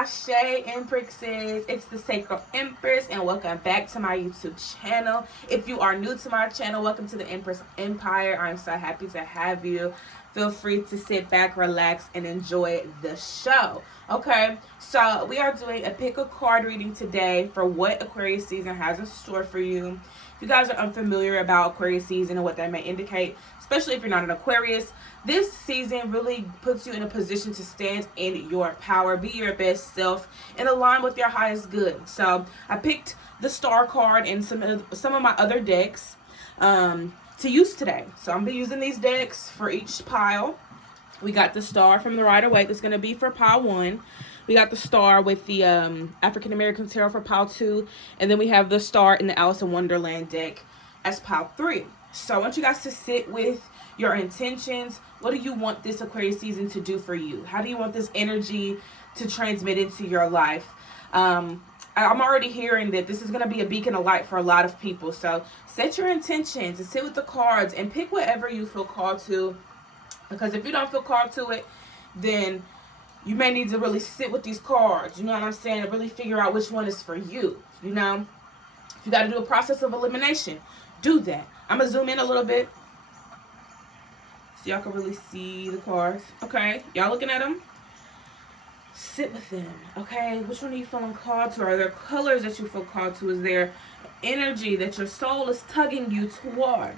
Ashe Empresses, it's the Sacral Empress, and welcome back to my YouTube channel. If you are new to my channel, welcome to the Empress Empire. I'm so happy to have you. Feel free to sit back, relax, and enjoy the show. Okay, so we are doing a pick a card reading today for what Aquarius season has in store for you. If you guys are unfamiliar about Aquarius season and what that may indicate, especially if you're not an Aquarius, this season really puts you in a position to stand in your power, be your best self, and align with your highest good. So I picked the Star card and some of my other decks to use today. So I'm gonna be using these decks for each pile. We got the Star from the Rider-Waite that's gonna be for pile 1. We got the Star with the African American Tarot for pile 2, and then we have the Star in the Alice in Wonderland deck as pile 3. So I want you guys to sit with your intentions. What do you want this Aquarius season to do for you? How do you want this energy to transmit into your life? I'm already hearing that this is going to be a beacon of light for a lot of people. So set your intentions and sit with the cards and pick whatever you feel called to. Because if you don't feel called to it, then you may need to really sit with these cards. You know what I'm saying? And really figure out which one is for you. You know, if you got to do a process of elimination, do that. I'm going to zoom in a little bit so y'all can really see the cards. Okay, y'all looking at them? Sit with them. Okay, which one are you feeling called to? Are there colors that you feel called to? Is there energy that your soul is tugging you toward?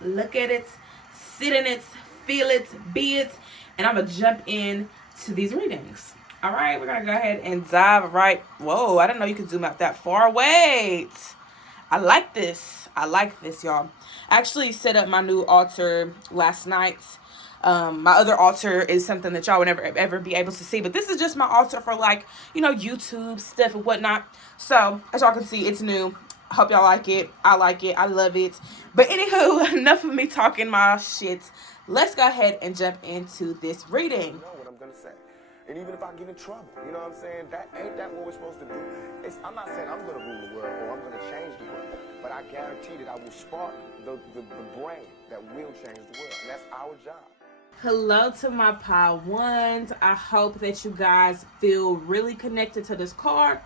Look at it, sit in it, feel it, be it, and I'm gonna jump in to these readings. All right, we're gonna go ahead and dive right. Whoa, I didn't know you could zoom out that far. Wait, I like this. I like this, y'all. I actually set up my new altar last night. My other altar is something that y'all would never ever be able to see, but this is just my altar for, like, you know, YouTube stuff and whatnot. So as y'all can see, it's new. I hope y'all like it. I like it. I love it. But anywho, enough of me talking my shit. Let's go ahead and jump into this reading. You know what I'm gonna say. And even if I get in trouble, you know what I'm saying? That ain't that what we're supposed to do. I'm not saying I'm gonna rule the world or I'm gonna change the world, but I guarantee that I will spark the brain that will change the world, and that's our job. Hello to my pile ones. I hope that you guys feel really connected to this card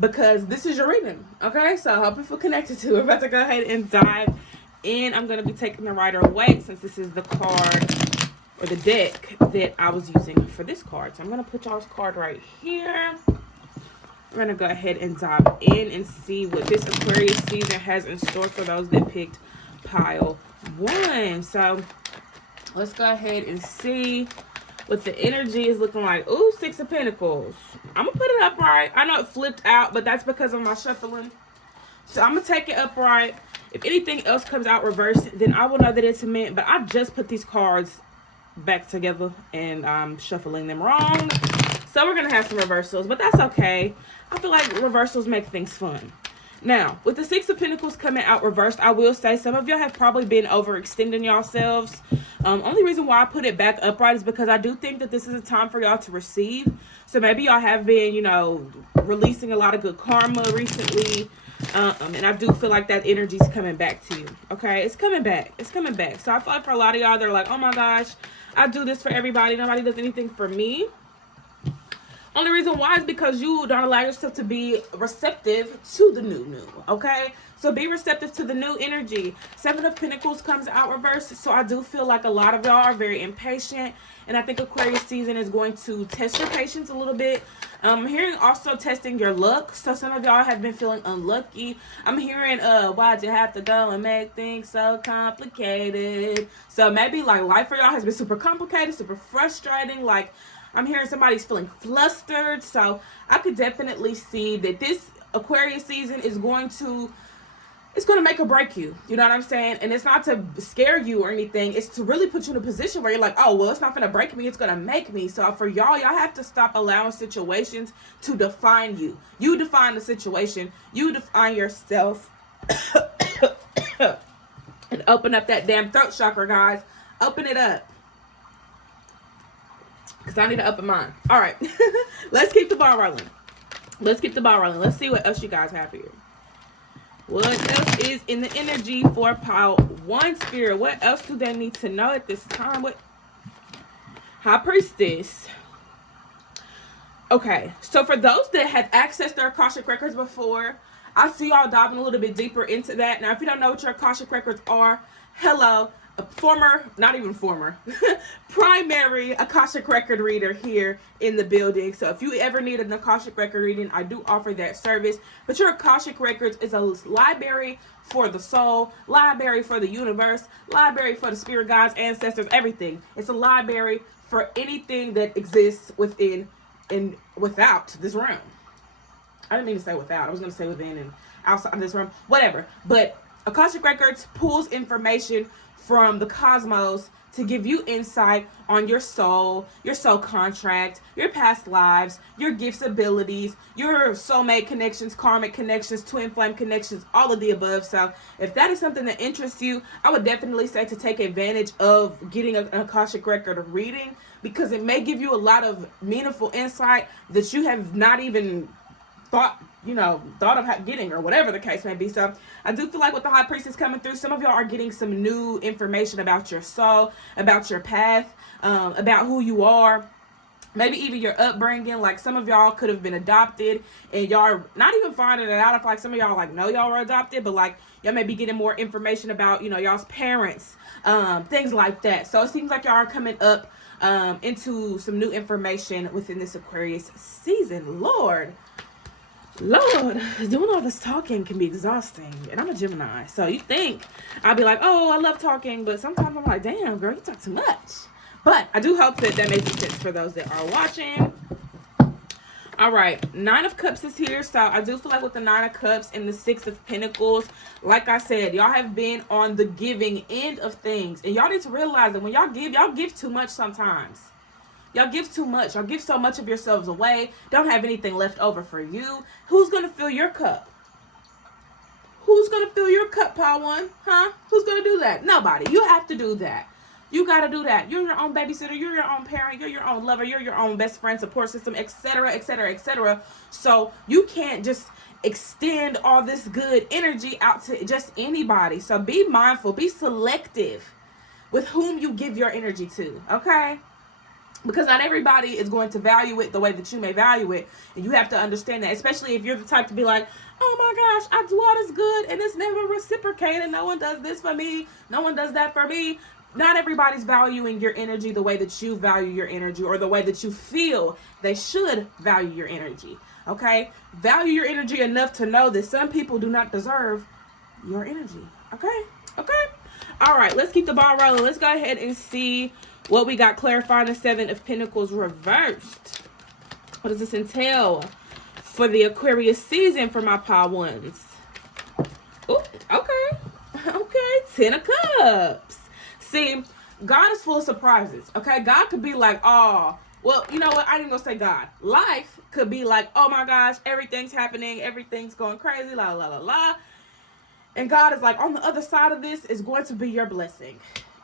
because this is your reading. Okay, so I hope you feel connected to it. We're about to go ahead and dive in. I'm gonna be taking the Rider-Waite since this is the card or the deck that I was using for this card. So I'm gonna put y'all's card right here. We're gonna go ahead and dive in and see what this Aquarius season has in store for those that picked pile 1. So let's go ahead and see what the energy is looking like. Ooh, 6 of Pentacles. I'm gonna put it upright. I know it flipped out, but that's because of my shuffling. So I'm gonna take it upright. If anything else comes out reversed, then I will know that it's meant. But I just put these cards back together and I'm shuffling them wrong. So we're going to have some reversals, but that's okay. I feel like reversals make things fun. Now, with the 6 of Pentacles coming out reversed, I will say some of y'all have probably been overextending yourselves. Only reason why I put it back upright is because I do think that this is a time for y'all to receive. So maybe y'all have been, you know, releasing a lot of good karma recently. And I do feel like that energy is coming back to you. Okay, it's coming back. It's coming back. So I feel like for a lot of y'all, they're like, oh my gosh, I do this for everybody. Nobody does anything for me. Only reason why is because you don't allow yourself to be receptive to the new, okay? So be receptive to the new energy. 7 of Pentacles comes out reversed, so I do feel like a lot of y'all are very impatient, and I think Aquarius season is going to test your patience a little bit. I'm hearing also testing your luck, so some of y'all have been feeling unlucky. I'm hearing, why'd you have to go and make things so complicated? So maybe, like, life for y'all has been super complicated, super frustrating, like, I'm hearing somebody's feeling flustered. So I could definitely see that this Aquarius season is going to make or break you. You know what I'm saying? And it's not to scare you or anything. It's to really put you in a position where you're like, oh, well, it's not going to break me. It's going to make me. So for y'all have to stop allowing situations to define you. You define the situation. You define yourself. And open up that damn throat chakra, guys. Open it up. Because I need to open mine. All right. Let's keep the ball rolling. Let's keep the ball rolling. Let's see what else you guys have here. What else is in the energy for pile 1, Spirit? What else do they need to know at this time? What? High Priestess. Okay, so for those that have accessed their Akashic records before, I see y'all diving a little bit deeper into that. Now, if you don't know what your Akashic records are, hello, a former, not even former, primary Akashic record reader here in the building. So if you ever need an Akashic record reading, I do offer that service. But your Akashic records is a library for the soul, library for the universe, library for the spirit guides, ancestors, everything. It's a library for anything that exists within and without this room. I didn't mean to say without. I was going to say within and outside of this room. Whatever. But Akashic Records pulls information from the cosmos to give you insight on your soul contract, your past lives, your gifts, abilities, your soulmate connections, karmic connections, twin flame connections, all of the above. So if that is something that interests you, I would definitely say to take advantage of getting an Akashic record reading, because it may give you a lot of meaningful insight that you have not even thought of getting, or whatever the case may be. So I do feel like with the High Priestess coming through, some of y'all are getting some new information about your soul, about your path, about who you are, maybe even your upbringing. Like some of y'all could have been adopted and y'all are not even finding it out. I feel like some of y'all like know y'all were adopted, but like y'all may be getting more information about, y'all's parents, things like that. So it seems like y'all are coming up into some new information within this Aquarius season. Lord, doing all this talking can be exhausting, and I'm a Gemini, so you think I'll be like, oh, I love talking, but sometimes I'm like, damn, girl, you talk too much. But I do hope that makes sense for those that are watching. All right, Nine of Cups is here, so I do feel like with the Nine of Cups and the Six of Pentacles, like I said, y'all have been on the giving end of things, and y'all need to realize that when y'all give too much sometimes. Y'all give too much. Y'all give so much of yourselves away. Don't have anything left over for you. Who's going to fill your cup? Who's going to fill your cup, Paul One? Huh? Who's going to do that? Nobody. You have to do that. You got to do that. You're your own babysitter. You're your own parent. You're your own lover. You're your own best friend, support system, etc., etc., etc. So you can't just extend all this good energy out to just anybody. So be mindful. Be selective with whom you give your energy to. Okay? Because not everybody is going to value it the way that you may value it. And you have to understand that, especially if you're the type to be like, oh my gosh, I do all this good and it's never reciprocated. No one does this for me. No one does that for me. Not everybody's valuing your energy the way that you value your energy, or the way that you feel they should value your energy. Okay? Value your energy enough to know that some people do not deserve your energy. Okay? Okay? All right, let's keep the ball rolling. Let's go ahead and see what we got clarifying the Seven of Pentacles reversed. What does this entail for the Aquarius season for my Paw Ones? Ooh, okay. Okay, Ten of Cups. See, God is full of surprises, okay? God could be like, oh, well, you know what? I didn't go say God. Life could be like, oh my gosh, everything's happening. Everything's going crazy, la, la, la, la. And God is like, on the other side of this is going to be your blessing.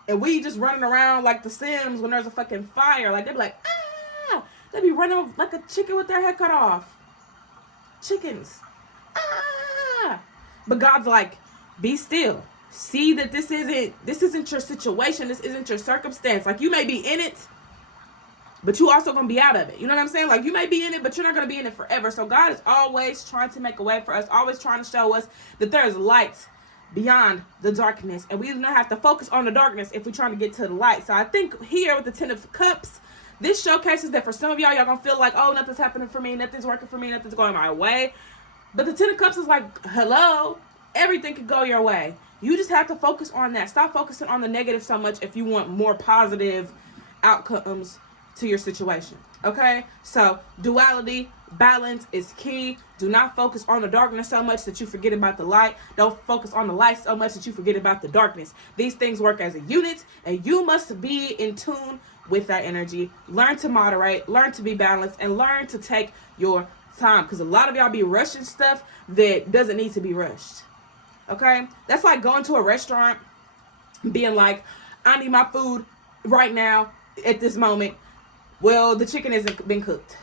And we just running around like the Sims when there's a fucking fire. Like, they be like, ah! They be running like a chicken with their head cut off. Chickens. Ah! But God's like, be still. See that this isn't your situation. This isn't your circumstance. Like, you may be in it, but you also going to be out of it. You know what I'm saying? Like, you may be in it, but you're not going to be in it forever. So God is always trying to make a way for us, always trying to show us that there is light beyond the darkness, and we do not have to focus on the darkness if we're trying to get to the light. So I think here with the Ten of Cups, this showcases that for some of y'all gonna feel like, oh, nothing's happening for me, nothing's working for me, nothing's going my way. But the Ten of Cups is like, hello, everything could go your way. You just have to focus on that. Stop focusing on the negative so much if you want more positive outcomes to your situation. Okay? So duality, balance is key. Do not focus on the darkness so much that you forget about the light. Don't focus on the light so much that you forget about the darkness. These things work as a unit, and you must be in tune with that energy. Learn to moderate, learn to be balanced, and learn to take your time. Because a lot of y'all be rushing stuff that doesn't need to be rushed. Okay? That's like going to a restaurant, being like, I need my food right now at this moment. Well, the chicken hasn't been cooked.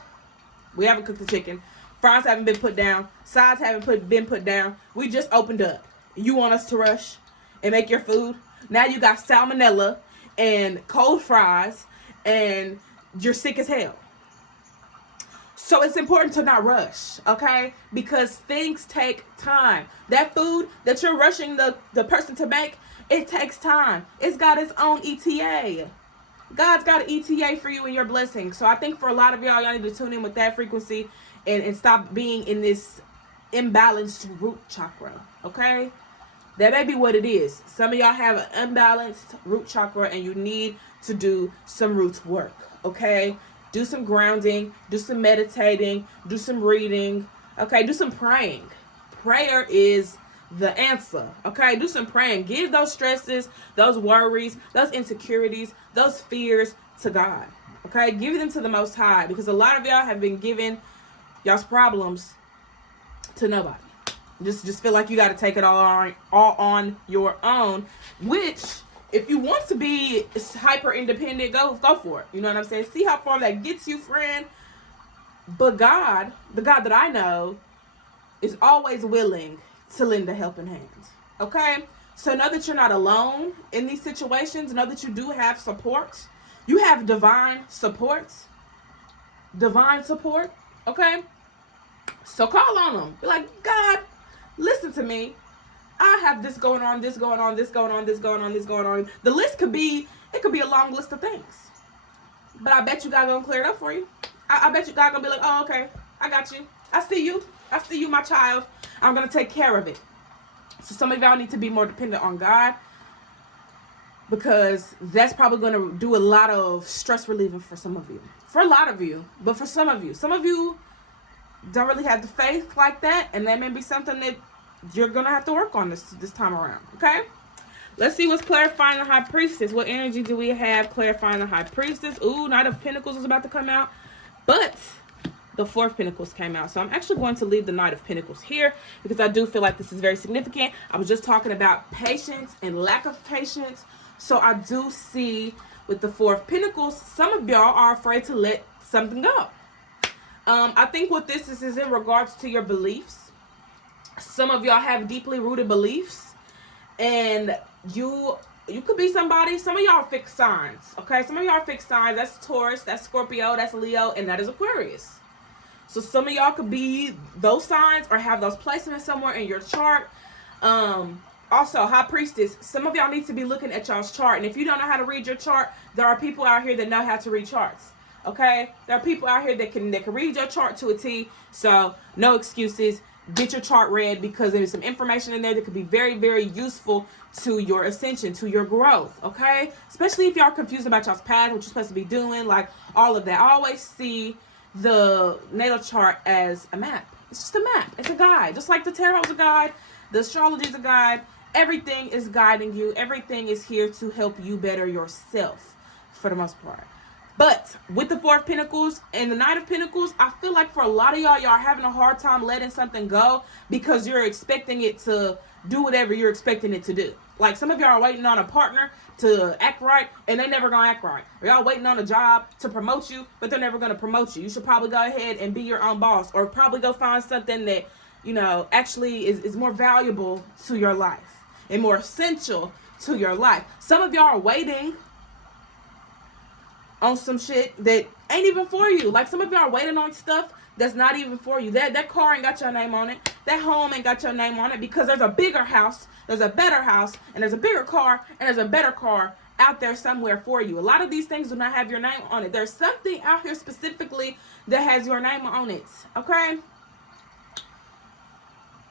We haven't cooked the chicken. Fries haven't been put down. Sides haven't been put down. We just opened up. You want us to rush and make your food? Now you got salmonella and cold fries and you're sick as hell. So it's important to not rush, okay? Because things take time. That food that you're rushing the person to make, it takes time. It's got its own ETA. God's got an ETA for you and your blessing. So I think for a lot of y'all need to tune in with that frequency and stop being in this imbalanced root chakra, okay? That may be what it is. Some of y'all have an unbalanced root chakra and you need to do some root work, okay? Do some grounding, do some meditating, do some reading, okay? Do some praying. Prayer is the answer, okay? Do some praying. Give those stresses, those worries, those insecurities, those fears to God, okay? Give them to the Most High, because a lot of y'all have been giving y'all's problems to nobody. Just feel like you got to take it all on your own, which, if you want to be hyper independent, go for it. You know what I'm saying? See how far that gets you, friend. But God, the God that I know, is always willing to lend a helping hand. Okay? So know that you're not alone in these situations. Know that you do have support. You have divine support. Divine support. Okay? So call on them. Be like, God, listen to me. I have this going on, this going on, this going on, this going on, this going on. The list could be a long list of things. But I bet you God gonna clear it up for you. I bet you God gonna be like, oh, okay, I got you. I see you. I see you, my child. I'm gonna take care of it. So some of y'all need to be more dependent on God, because that's probably gonna do a lot of stress relieving for some of you. For a lot of you, but for some of you don't really have the faith like that, and that may be something that you're gonna have to work on this time around. Okay, let's see what's clarifying the High Priestess. What energy do we have clarifying the High Priestess? Ooh, Knight of Pentacles is about to come out, but the Four of Pentacles came out, so I'm actually going to leave the Knight of Pentacles here, because I do feel like this is very significant. I was just talking about patience and lack of patience, so I do see with the Four of Pentacles, some of y'all are afraid to let something go. I think what this is in regards to your beliefs. Some of y'all have deeply rooted beliefs, and you could be somebody. Some of y'all are fixed signs, okay? Some of y'all are fixed signs. That's Taurus, that's Scorpio, that's Leo, and that is Aquarius. So some of y'all could be those signs or have those placements somewhere in your chart. Also, High Priestess, some of y'all need to be looking at y'all's chart. And if you don't know how to read your chart, there are people out here that know how to read charts. Okay? There are people out here that can read your chart to a T. So no excuses. Get your chart read, because there's some information in there that could be very, very useful to your ascension, to your growth. Okay? Especially if y'all confused about y'all's path, what you're supposed to be doing, like all of that. I always see the natal chart as a map. It's just a map. It's a guide. Just like the tarot's a guide, the astrology's a guide. Everything is guiding you. Everything is here to help you better yourself for the most part. But with the Four of Pentacles and the Knight of Pentacles, I feel like for a lot of y'all are having a hard time letting something go, because you're expecting it to do whatever you're expecting it to do. Like some of y'all are waiting on a partner to act right, and they never gonna act right. Or y'all waiting on a job to promote you, but they're never gonna promote you. You should probably go ahead and be your own boss, or probably go find something that, you know, actually is more valuable to your life and more essential to your life. Some of y'all are waiting on some shit that ain't even for you. Like some of y'all are waiting on stuff that's not even for you. That car ain't got your name on it. That home ain't got your name on it, because there's a bigger house, there's a better house, and there's a bigger car, and there's a better car out there somewhere for you. A lot of these things do not have your name on it. There's something out here specifically that has your name on it. Okay?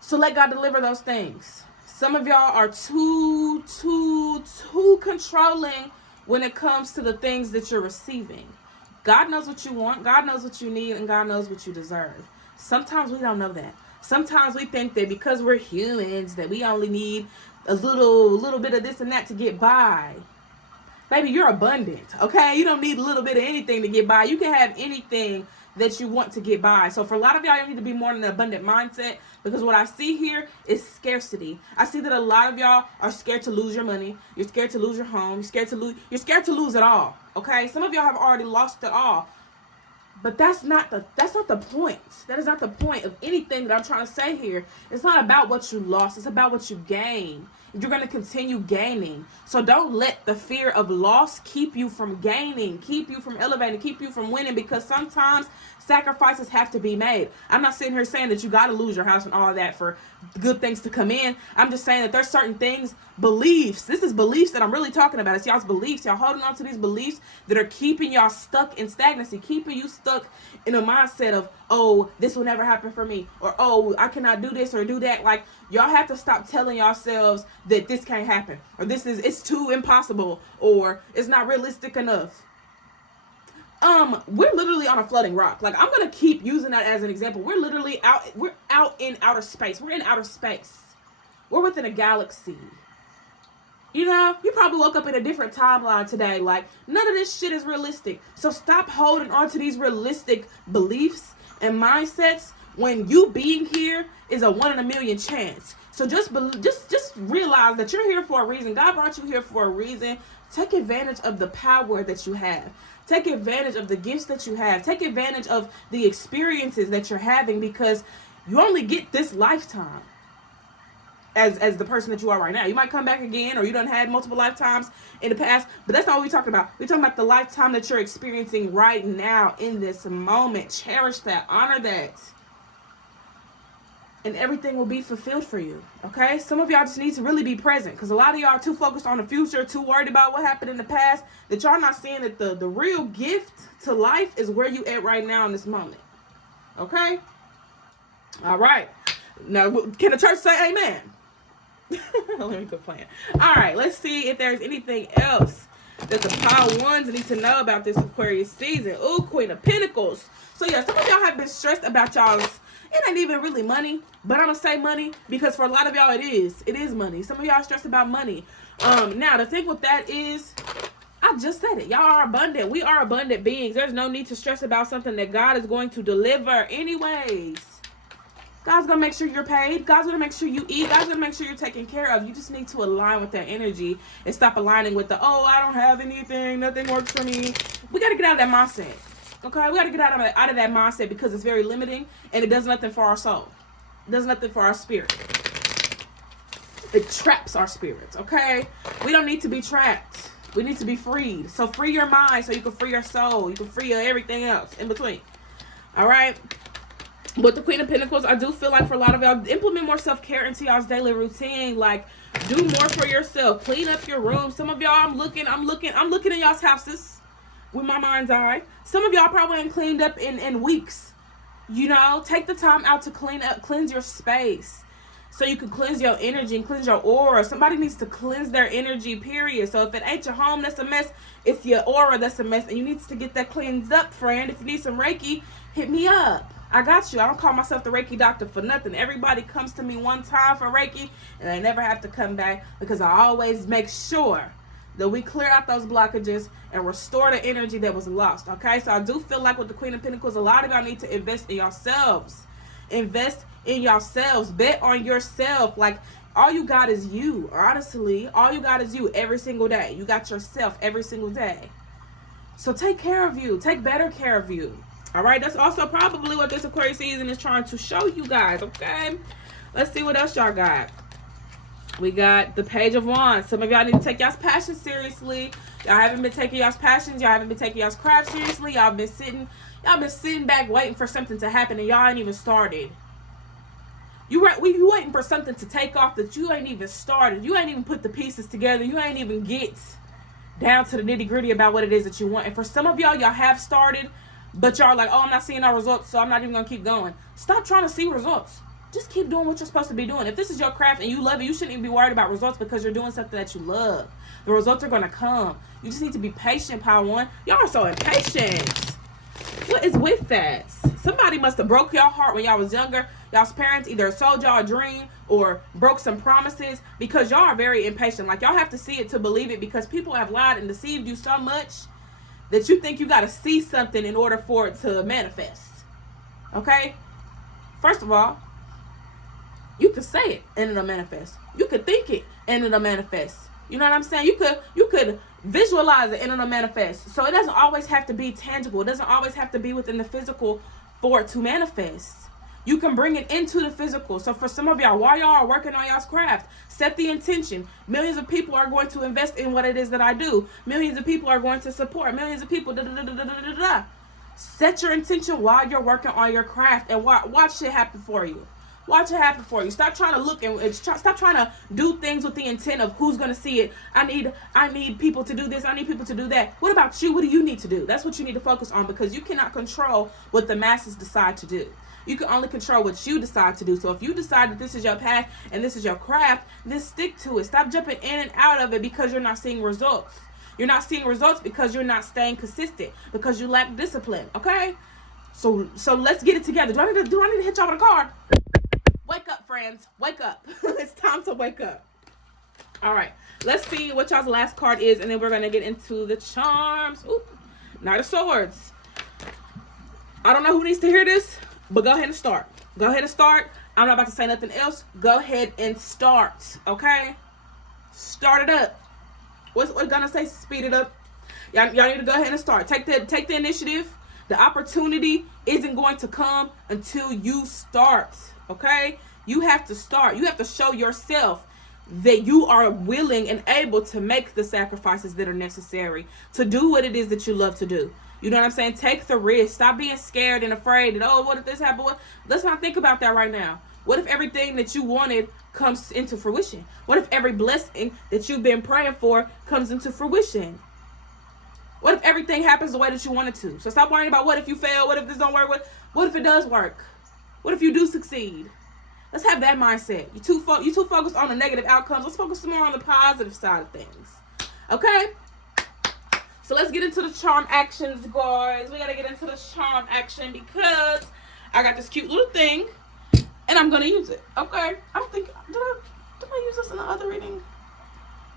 So let God deliver those things. Some of y'all are too controlling when it comes to the things that you're receiving. God knows what you want, God knows what you need, and God knows what you deserve. Sometimes we don't know that. Sometimes we think that because we're humans that we only need a little bit of this and that to get by. Baby, you're abundant, okay? You don't need a little bit of anything to get by. You can have anything that you want to get by. So for a lot of y'all, you need to be more in an abundant mindset, because what I see here is scarcity. I see that a lot of y'all are scared to lose your money. You're scared to lose your home. You're scared to lose it all. Okay? Some of y'all have already lost it all. But that's not the point. That is not the point of anything that I'm trying to say here. It's not about what you lost. It's about what you gained. You're going to continue gaining. So don't let the fear of loss keep you from gaining, keep you from elevating, keep you from winning, because sometimes Sacrifices have to be made. I'm not sitting here saying that you got to lose your house and all that for good things to come in. I'm just saying that there's certain things, beliefs. This is beliefs that I'm really talking about. It's y'all's beliefs. Y'all holding on to these beliefs that are keeping y'all stuck in stagnancy, keeping you stuck in a mindset of, oh, this will never happen for me, or oh, I cannot do this or do that. Like, y'all have to stop telling yourselves that this can't happen, or it's too impossible, or it's not realistic enough. We're literally on a floating rock. Like, I'm gonna keep using that as an example. We're literally out in outer space. We're in outer space. We're within a galaxy. You know, you probably woke up in a different timeline today. Like, none of this shit is realistic. So stop holding on to these realistic beliefs and mindsets when you being here is a 1 in a million chance. So just realize that you're here for a reason. God brought you here for a reason. Take advantage of the power that you have. Take advantage of the gifts that you have. Take advantage of the experiences that you're having, because you only get this lifetime as the person that you are right now. You might come back again, or you done had multiple lifetimes in the past, but that's not what we're talking about. We're talking about the lifetime that you're experiencing right now in this moment. Cherish that. Honor that. And everything will be fulfilled for you, okay? Some of y'all just need to really be present, because a lot of y'all are too focused on the future, too worried about what happened in the past, that y'all not seeing that the real gift to life is where you at right now in this moment, okay? All right. Now, can the church say amen? Let me quit playing. All right, let's see if there's anything else that the pile ones need to know about this Aquarius season. Ooh, Queen of Pentacles. So, yeah, some of y'all have been stressed about y'all's, it ain't even really money, but I'm gonna say money because for a lot of y'all it is money. Some of y'all are stressed about money. Now the thing with that is, I just said it, y'all are abundant. We are abundant beings. There's no need to stress about something that God is going to deliver anyways. God's gonna make sure you're paid. God's gonna make sure you eat. God's gonna make sure you're taken care of. You just need to align with that energy and stop aligning with the, oh, I don't have anything, nothing works for me. We gotta get out of that mindset. Okay, we got to get out of that mindset, because it's very limiting and it does nothing for our soul. It does nothing for our spirit. It traps our spirits, okay? We don't need to be trapped. We need to be freed. So free your mind so you can free your soul. You can free your everything else in between. All right? With the Queen of Pentacles, I do feel like for a lot of y'all, implement more self-care into y'all's daily routine. Like, do more for yourself. Clean up your room. Some of y'all, I'm looking in y'all's houses with my mind's eye. Some of y'all probably ain't cleaned up in weeks. You know, take the time out to cleanse your space, so you can cleanse your energy and cleanse your aura. Somebody needs to cleanse their energy, period. So if it ain't your home that's a mess, it's your aura that's a mess, and you need to get that cleansed up, friend. If you need some Reiki, hit me up. I got you. I don't call myself the Reiki doctor for nothing. Everybody comes to me one time for Reiki, and they never have to come back, because I always make sure that we clear out those blockages and restore the energy that was lost, okay? So I do feel like with the Queen of Pentacles, a lot of y'all need to invest in yourselves. Invest in yourselves. Bet on yourself. Like, all you got is you. Honestly, all you got is you every single day. You got yourself every single day. So take care of you. Take better care of you. All right? That's also probably what this Aquarius season is trying to show you guys, okay? Let's see what else y'all got. We got the Page of Wands. Some of y'all need to take y'all's passion seriously. Y'all haven't been taking y'all's passions. Y'all haven't been taking y'all's craft seriously. Y'all been sitting back waiting for something to happen, and y'all ain't even started. You waiting for something to take off that you ain't even started. You ain't even put the pieces together. You ain't even get down to the nitty gritty about what it is that you want. And for some of y'all have started, but y'all are like, oh, I'm not seeing no results, so I'm not even gonna keep going. Stop trying to see results. Just keep doing what you're supposed to be doing. If this is your craft and you love it, you shouldn't even be worried about results, because you're doing something that you love. The results are going to come. You just need to be patient, Power One. Y'all are so impatient. What is with that? Somebody must have broke your heart when y'all was younger. Y'all's parents either sold y'all a dream or broke some promises, because y'all are very impatient. Like, y'all have to see it to believe it, because people have lied and deceived you so much that you think you got to see something in order for it to manifest. Okay? First of all, you could say it and it'll manifest. You could think it and it'll manifest. You know what I'm saying? You could visualize it and it'll manifest. So it doesn't always have to be tangible. It doesn't always have to be within the physical for it to manifest. You can bring it into the physical. So for some of y'all, while y'all are working on y'all's craft, set the intention. Millions of people are going to invest in what it is that I do. Millions of people are going to support. Millions of people, Set your intention while you're working on your craft, and watch it happen for you. Watch it happen for you. Stop trying to look and stop trying to do things with the intent of who's going to see it. I need people to do this. I need people to do that. What about you? What do you need to do? That's what you need to focus on, because you cannot control what the masses decide to do. You can only control what you decide to do. So if you decide that this is your path and this is your craft, then stick to it. Stop jumping in and out of it because you're not seeing results. You're not seeing results because you're not staying consistent, because you lack discipline. Okay? So let's get it together. Do I need to hit y'all with a card? Wake up, friends. Wake up. It's time to wake up. All right. Let's see what y'all's last card is, and then we're going to get into the charms. Ooh, Knight of Swords. I don't know who needs to hear this, but go ahead and start. Go ahead and start. I'm not about to say nothing else. Go ahead and start. Okay? Start it up. What's gonna say? Speed it up. Y'all need to go ahead and start. Take the initiative. The opportunity isn't going to come until you start. Okay? You have to start. You have to show yourself that you are willing and able to make the sacrifices that are necessary to do what it is that you love to do. You know what I'm saying? Take the risk. Stop being scared and afraid that, oh, what if this happens? Let's not think about that right now. What if everything that you wanted comes into fruition? What if every blessing that you've been praying for comes into fruition? What if everything happens the way that you want it to? So stop worrying about what if you fail, what if this don't work, what if it does work? What if you do succeed? Let's have that mindset. You too focused on the negative outcomes. Let's focus more on the positive side of things. Okay? So let's get into the charm actions, guys. We got to get into the charm action because I got this cute little thing and I'm going to use it. Okay? I don't think, did I use this in the other reading?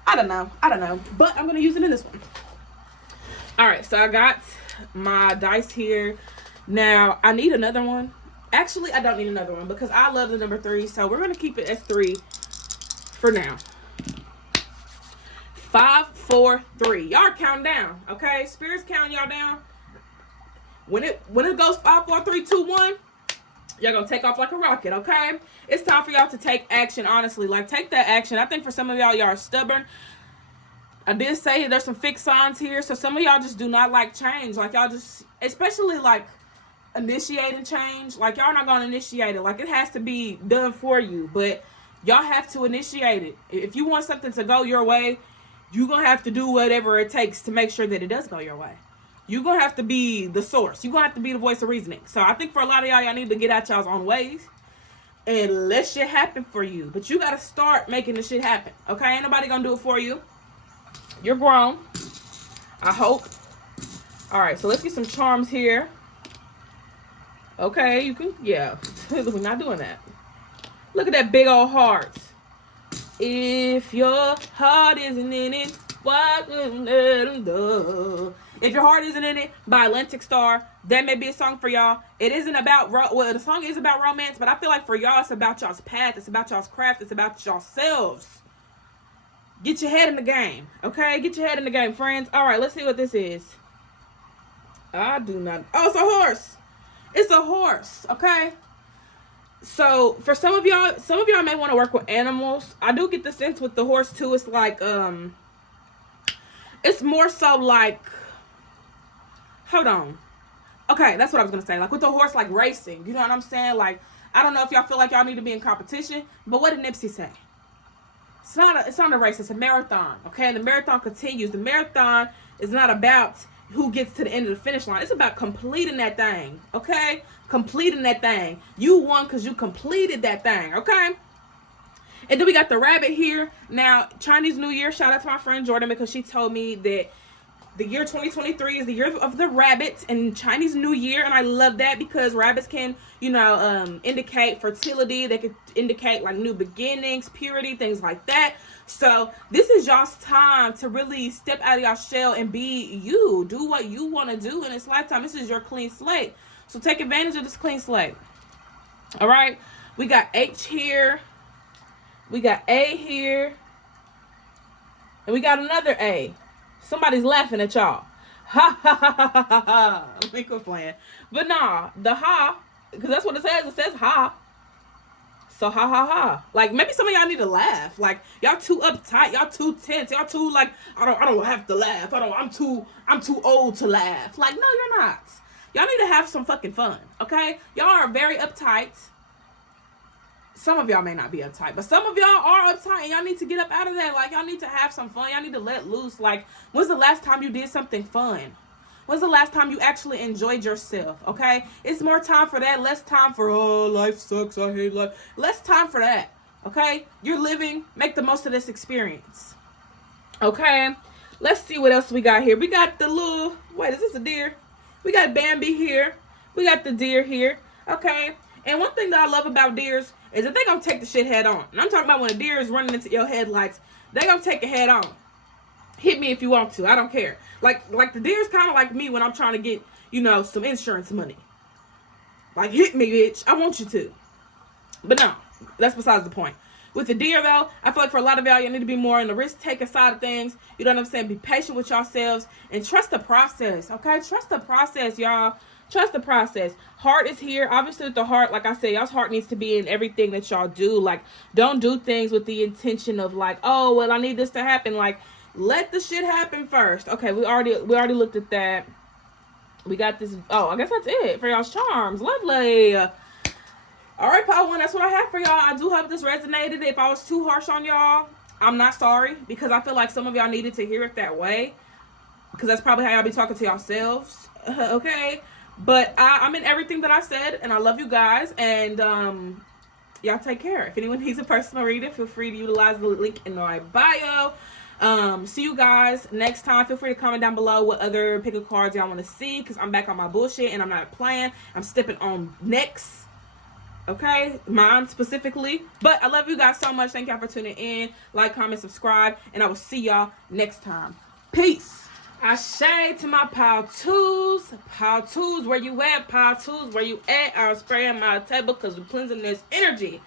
I don't know. But I'm going to use it in this one. All right. So I got my dice here. Now, I need another one. Actually, I don't need another one because I love the number 3. So we're going to keep it as 3 for now. 5, 4, 3. Y'all are counting down, okay? Spirit's counting y'all down. When it goes 5, 4, 3, 2, 1, y'all gonna take off like a rocket, okay? It's time for y'all to take action, honestly. Like, take that action. I think for some of y'all are stubborn. I did say there's some fixed signs here, so some of y'all just do not like change. Like, y'all just, especially like initiating change, like y'all not gonna initiate it. Like, it has to be done for you, but y'all have to initiate it. If you want something to go your way, you're going to have to do whatever it takes to make sure that it does go your way. You're going to have to be the source. You're going to have to be the voice of reasoning. So I think for a lot of y'all need to get out y'all's own ways and let shit happen for you. But you got to start making the shit happen. Okay? Ain't nobody going to do it for you. You're grown. I hope. All right. So let's get some charms here. Okay. You can, yeah. We're not doing that. Look at that big old heart. If your heart isn't in it, why couldn't let them go? If your heart isn't in it, by Atlantic Star. That may be a song for y'all. It isn't about, well, the song is about romance, but I feel like for y'all, it's about y'all's path. It's about y'all's craft. It's about yourselves. Get your head in the game, okay? Get your head in the game, friends. All right, let's see what this is. I do not. Oh, it's a horse. It's a horse, okay? So for some of y'all may want to work with animals. I do get the sense with the horse too. It's like it's more so like, hold on. Okay, that's what I was gonna say. Like with the horse, like racing. You know what I'm saying? Like, I don't know if y'all feel like y'all need to be in competition, but what did Nipsey say? It's not a race. It's a marathon. Okay, and the marathon continues. The marathon is not about who gets to the end of the finish line. It's about completing that thing. Okay. Completing that thing. You won because you completed that thing, okay? And then we got the rabbit here. Now, Chinese New Year, shout out to my friend Jordan because she told me that the year 2023 is the year of the rabbit and Chinese New Year. And I love that because rabbits can, you know, indicate fertility. They could indicate like new beginnings, purity, things like that. So this is y'all's time to really step out of y'all shell and be you. Do what you want to do in this lifetime. This is your clean slate. So take advantage of this clean slate. All right. We got H here. We got A here. And we got another A. Somebody's laughing at y'all. Ha ha ha ha ha ha. Let me quit playing. But nah, the ha, because that's what it says. It says ha. So ha ha ha. Like maybe some of y'all need to laugh. Like y'all too uptight. Y'all too tense. Y'all too like I don't have to laugh. I'm too old to laugh. Like no, you're not. Y'all need to have some fucking fun, okay? Y'all are very uptight. Some of y'all may not be uptight, but some of y'all are uptight, and y'all need to get up out of that. Like, y'all need to have some fun. Y'all need to let loose. Like, when's the last time you did something fun? When's the last time you actually enjoyed yourself, okay? It's more time for that, less time for, oh, life sucks, I hate life. Less time for that, okay? You're living, make the most of this experience, okay? Let's see what else we got here. We got the little, wait, is this a deer? We got Bambi here. We got the deer here, okay? And one thing that I love about deers is that they gonna take the shit head on. And I'm talking about when a deer is running into your headlights, they gonna take it head on. Hit me if you want to. I don't care. Like the deer's kind of like me when I'm trying to get, you know, some insurance money. Like, hit me, bitch. I want you to. But no, that's besides the point. With the deer, though, I feel like for a lot of y'all, you need to be more on the risk-taking side of things. You know what I'm saying? Be patient with yourselves and trust the process, okay? Trust the process, y'all. Trust the process. Heart is here. Obviously, with the heart, like I said, y'all's heart needs to be in everything that y'all do. Like, don't do things with the intention of like, oh, well, I need this to happen. Like, let the shit happen first. Okay, we already looked at that. We got this. Oh, I guess that's it for y'all's charms. Lovely. All right, Part 1, that's what I have for y'all. I do hope this resonated. If I was too harsh on y'all, I'm not sorry, because I feel like some of y'all needed to hear it that way, because that's probably how y'all be talking to yourselves. Okay, but I'm in everything that I said, and I love you guys, and y'all take care. If anyone needs a personal reading, feel free to utilize the link in my bio. See you guys next time. Feel free to comment down below what other pick of cards y'all want to see, because I'm back on my bullshit and I'm not playing. I'm stepping on necks, okay, mine specifically. But I love you guys so much. Thank y'all for tuning in. Like, comment, subscribe, and I will see y'all next time. Peace. I shade to my Power 2s. Power 2s, where you at? Power 2s, where you at? I'm spraying my table because we're cleansing this energy,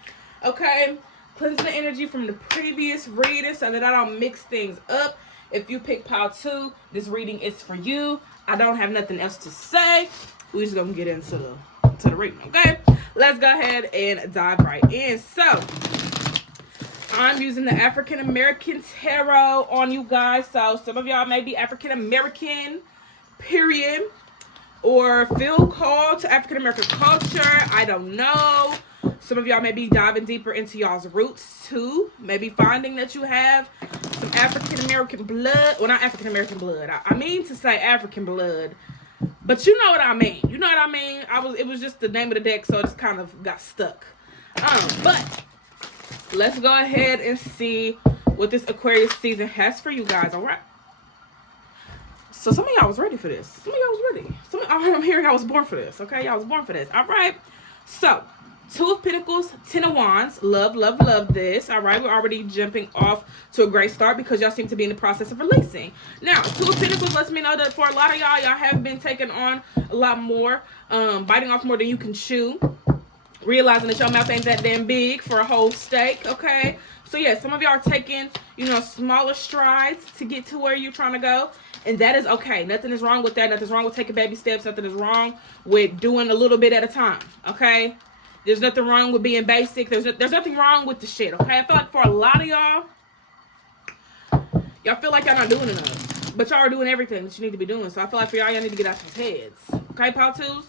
okay? Cleansing the energy from the previous reading so that I don't mix things up. If you pick Power 2, this reading is for you. I don't have nothing else to say. We're just gonna get into the reading, okay? Let's go ahead and dive right in. So, I'm using the African American Tarot on you guys. So, some of y'all may be African American, period, or feel called to African American culture. I don't know. Some of y'all may be diving deeper into y'all's roots too. Maybe finding that you have some African American blood. Well, not African American blood. I mean to say African blood. But you know what I mean. You know what I mean? It was just the name of the deck, so it just kind of got stuck. But let's go ahead and see what this Aquarius season has for you guys, all right? So some of y'all was ready for this. Some of y'all was ready. I'm hearing I was born for this, okay? Y'all was born for this, all right? So, 2 of Pentacles, 10 of Wands. Love, love, love this. All right, we're already jumping off to a great start because y'all seem to be in the process of releasing. Now, 2 of Pentacles lets me know that for a lot of y'all have been taking on a lot more, biting off more than you can chew, realizing that your mouth ain't that damn big for a whole steak, okay? So, yeah, some of y'all are taking, you know, smaller strides to get to where you're trying to go. And that is okay. Nothing is wrong with that. Nothing's wrong with taking baby steps. Nothing is wrong with doing a little bit at a time, okay? There's nothing wrong with being basic. There's nothing wrong with the shit, okay? I feel like for a lot of y'all feel like y'all not doing enough. But y'all are doing everything that you need to be doing. So I feel like for y'all need to get out your heads. Okay, Power 2s?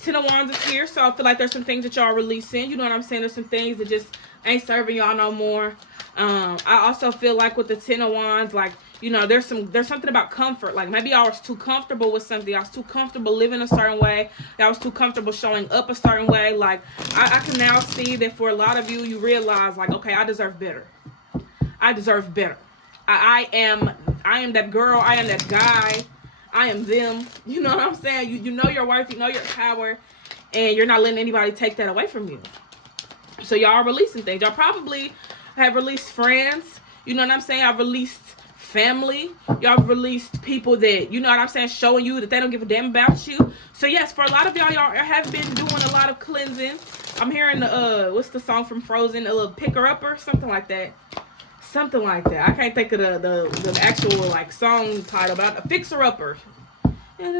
10 of Wands is here. So I feel like there's some things that y'all are releasing. You know what I'm saying? There's some things that just ain't serving y'all no more. I also feel like with the 10 of Wands, like, you know, there's something about comfort. Like, maybe y'all was too comfortable with something. Y'all was too comfortable living a certain way. Y'all was too comfortable showing up a certain way. Like, I can now see that for a lot of you, you realize, like, okay, I deserve better. I deserve better. I am that girl. I am that guy. I am them. You know what I'm saying? You know your worth. You know your power. And you're not letting anybody take that away from you. So y'all are releasing things. Y'all probably have released friends. You know what I'm saying? I've released family. Y'all released people that, you know what I'm saying, showing you that they don't give a damn about you. So yes, for a lot of y'all have been doing a lot of cleansing. I'm hearing the what's the song from Frozen, a little picker upper, something like that. Something like that. I can't think of the actual like song title, but a fixer upper. If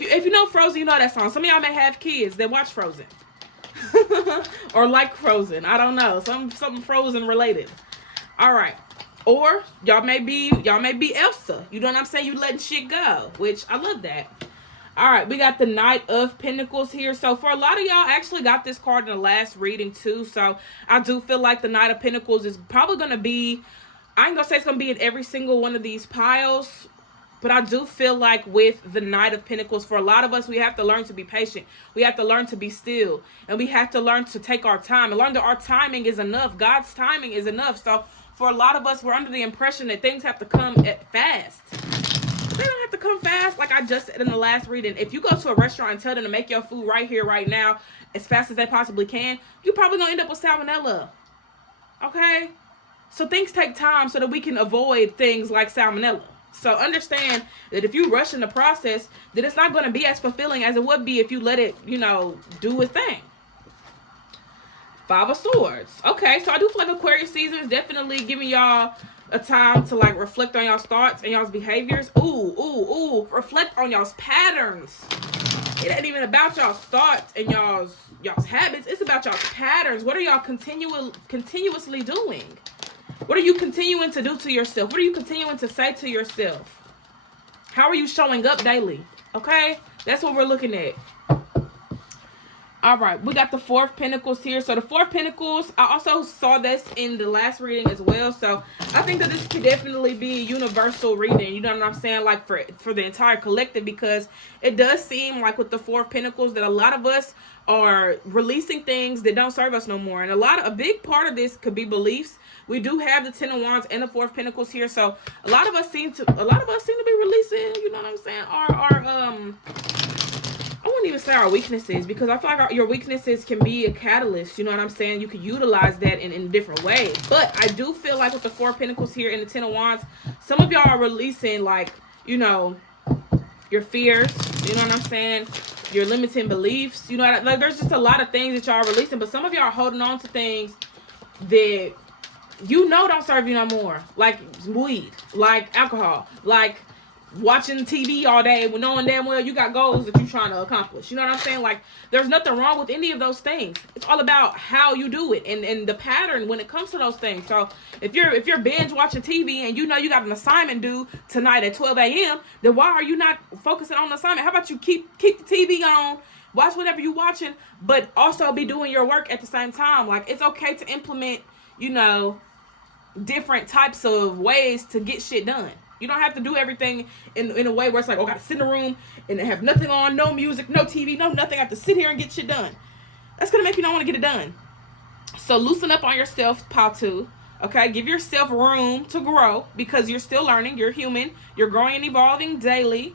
you know Frozen, you know that song. Some of y'all may have kids that watch Frozen. or like Frozen. I don't know. Something Frozen related. All right. Or y'all may be Elsa. You know what I'm saying? You letting shit go, which I love that. All right, we got the Knight of Pentacles here. So for a lot of y'all, actually got this card in the last reading too. So I do feel like the Knight of Pentacles is probably going to be, I ain't going to say it's going to be in every single one of these piles, but I do feel like with the Knight of Pentacles, for a lot of us, we have to learn to be patient. We have to learn to be still. And we have to learn to take our time and learn that our timing is enough. God's timing is enough. So for a lot of us, we're under the impression that things have to come fast. They don't have to come fast. Like I just said in the last reading, if you go to a restaurant and tell them to make your food right here, right now, as fast as they possibly can, you're probably going to end up with salmonella. Okay? So things take time so that we can avoid things like salmonella. So understand that if you rush in the process, that it's not going to be as fulfilling as it would be if you let it, you know, do its thing. Five of Swords. Okay, so I do feel like Aquarius season is definitely giving y'all a time to like reflect on y'all's thoughts and y'all's behaviors. Ooh. Reflect on y'all's patterns. It ain't even about y'all's thoughts and y'all's habits. It's about y'all's patterns. What are y'all continuously doing? What are you continuing to do to yourself? What are you continuing to say to yourself? How are you showing up daily? Okay? That's what we're looking at. All right, we got the Four of Pentacles here. So the Four of Pentacles, I also saw this in the last reading as well. So I think that this could definitely be a universal reading. You know what I'm saying? Like for the entire collective, because it does seem like with the Four of Pentacles that a lot of us are releasing things that don't serve us no more. And a big part of this could be beliefs. We do have the Ten of Wands and the Four of Pentacles here. So a lot of us seem to be releasing, you know what I'm saying, I wouldn't even say our weaknesses, because I feel like your weaknesses can be a catalyst. You know what I'm saying? You can utilize that in different ways. But I do feel like with the Four of Pentacles here and the Ten of Wands, some of y'all are releasing, like, you know, your fears. You know what I'm saying? Your limiting beliefs. You know, like, there's just a lot of things that y'all are releasing. But some of y'all are holding on to things that you know don't serve you no more. Like weed, like alcohol, like watching TV all day with knowing damn well you got goals that you're trying to accomplish. You know what I'm saying? Like, there's nothing wrong with any of those things. It's all about how you do it and the pattern when it comes to those things. So if you're binge watching TV and you know you got an assignment due tonight at 12 a.m., then why are you not focusing on the assignment? How about you keep the TV on, watch whatever you're watching, but also be doing your work at the same time? Like, it's okay to implement, you know, different types of ways to get shit done. You don't have to do everything in a way where it's like, oh, I gotta sit in a room and have nothing on, no music, no TV, no nothing. I have to sit here and get shit done. That's gonna make you not want to get it done. So loosen up on yourself, pile 2. Okay, give yourself room to grow, because you're still learning. You're human. You're growing and evolving daily.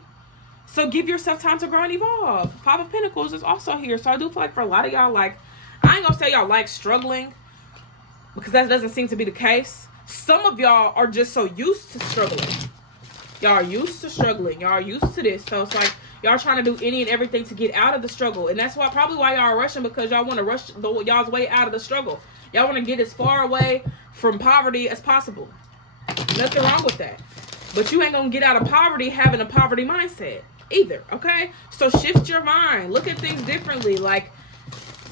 So give yourself time to grow and evolve. Five of Pentacles is also here. So I do feel like for a lot of y'all, like, I ain't gonna say y'all like struggling, because that doesn't seem to be the case. Some of y'all are just so used to struggling. Y'all are used to struggling. Y'all are used to this. So it's like y'all trying to do any and everything to get out of the struggle. And that's probably why y'all are rushing, because y'all want to rush y'all's way out of the struggle. Y'all want to get as far away from poverty as possible. Nothing wrong with that. But you ain't going to get out of poverty having a poverty mindset either, okay? So shift your mind. Look at things differently. Like,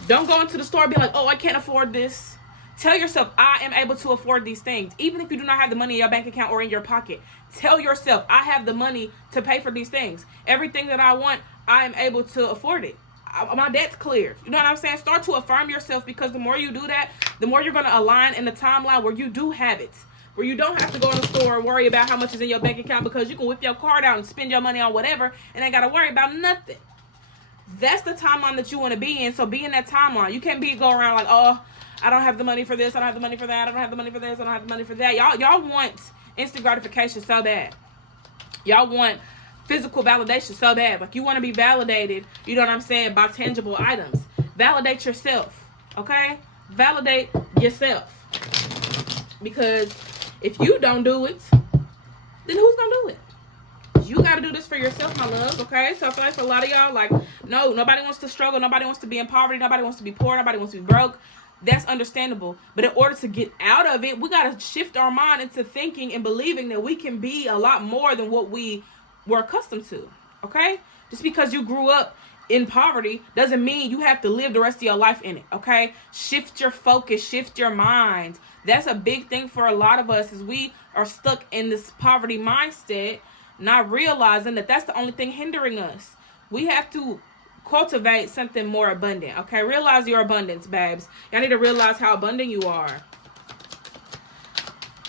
don't go into the store and be like, oh, I can't afford this. Tell yourself, I am able to afford these things. Even if you do not have the money in your bank account or in your pocket, tell yourself, I have the money to pay for these things. Everything that I want, I am able to afford it. My debt's cleared. You know what I'm saying? Start to affirm yourself, because the more you do that, the more you're going to align in the timeline where you do have it. Where you don't have to go in the store and worry about how much is in your bank account, because you can whip your card out and spend your money on whatever and ain't got to worry about nothing. That's the timeline that you want to be in. So be in that timeline. You can't go around like, oh, I don't have the money for this, I don't have the money for that, I don't have the money for this, I don't have the money for that. Y'all want instant gratification so bad. Y'all want physical validation so bad. Like, you want to be validated, you know what I'm saying, by tangible items. Validate yourself, okay? Validate yourself. Because if you don't do it, then who's going to do it? You got to do this for yourself, my love, okay? So I feel like for a lot of y'all, like, no, nobody wants to struggle. Nobody wants to be in poverty. Nobody wants to be poor. Nobody wants to be broke. That's understandable. But in order to get out of it, we got to shift our mind into thinking and believing that we can be a lot more than what we were accustomed to, okay? Just because you grew up in poverty doesn't mean you have to live the rest of your life in it, okay? Shift your focus, shift your mind. That's a big thing for a lot of us, is we are stuck in this poverty mindset, not realizing that that's the only thing hindering us. We have to cultivate something more abundant, okay? Realize your abundance, babes. Y'all need to realize how abundant you are.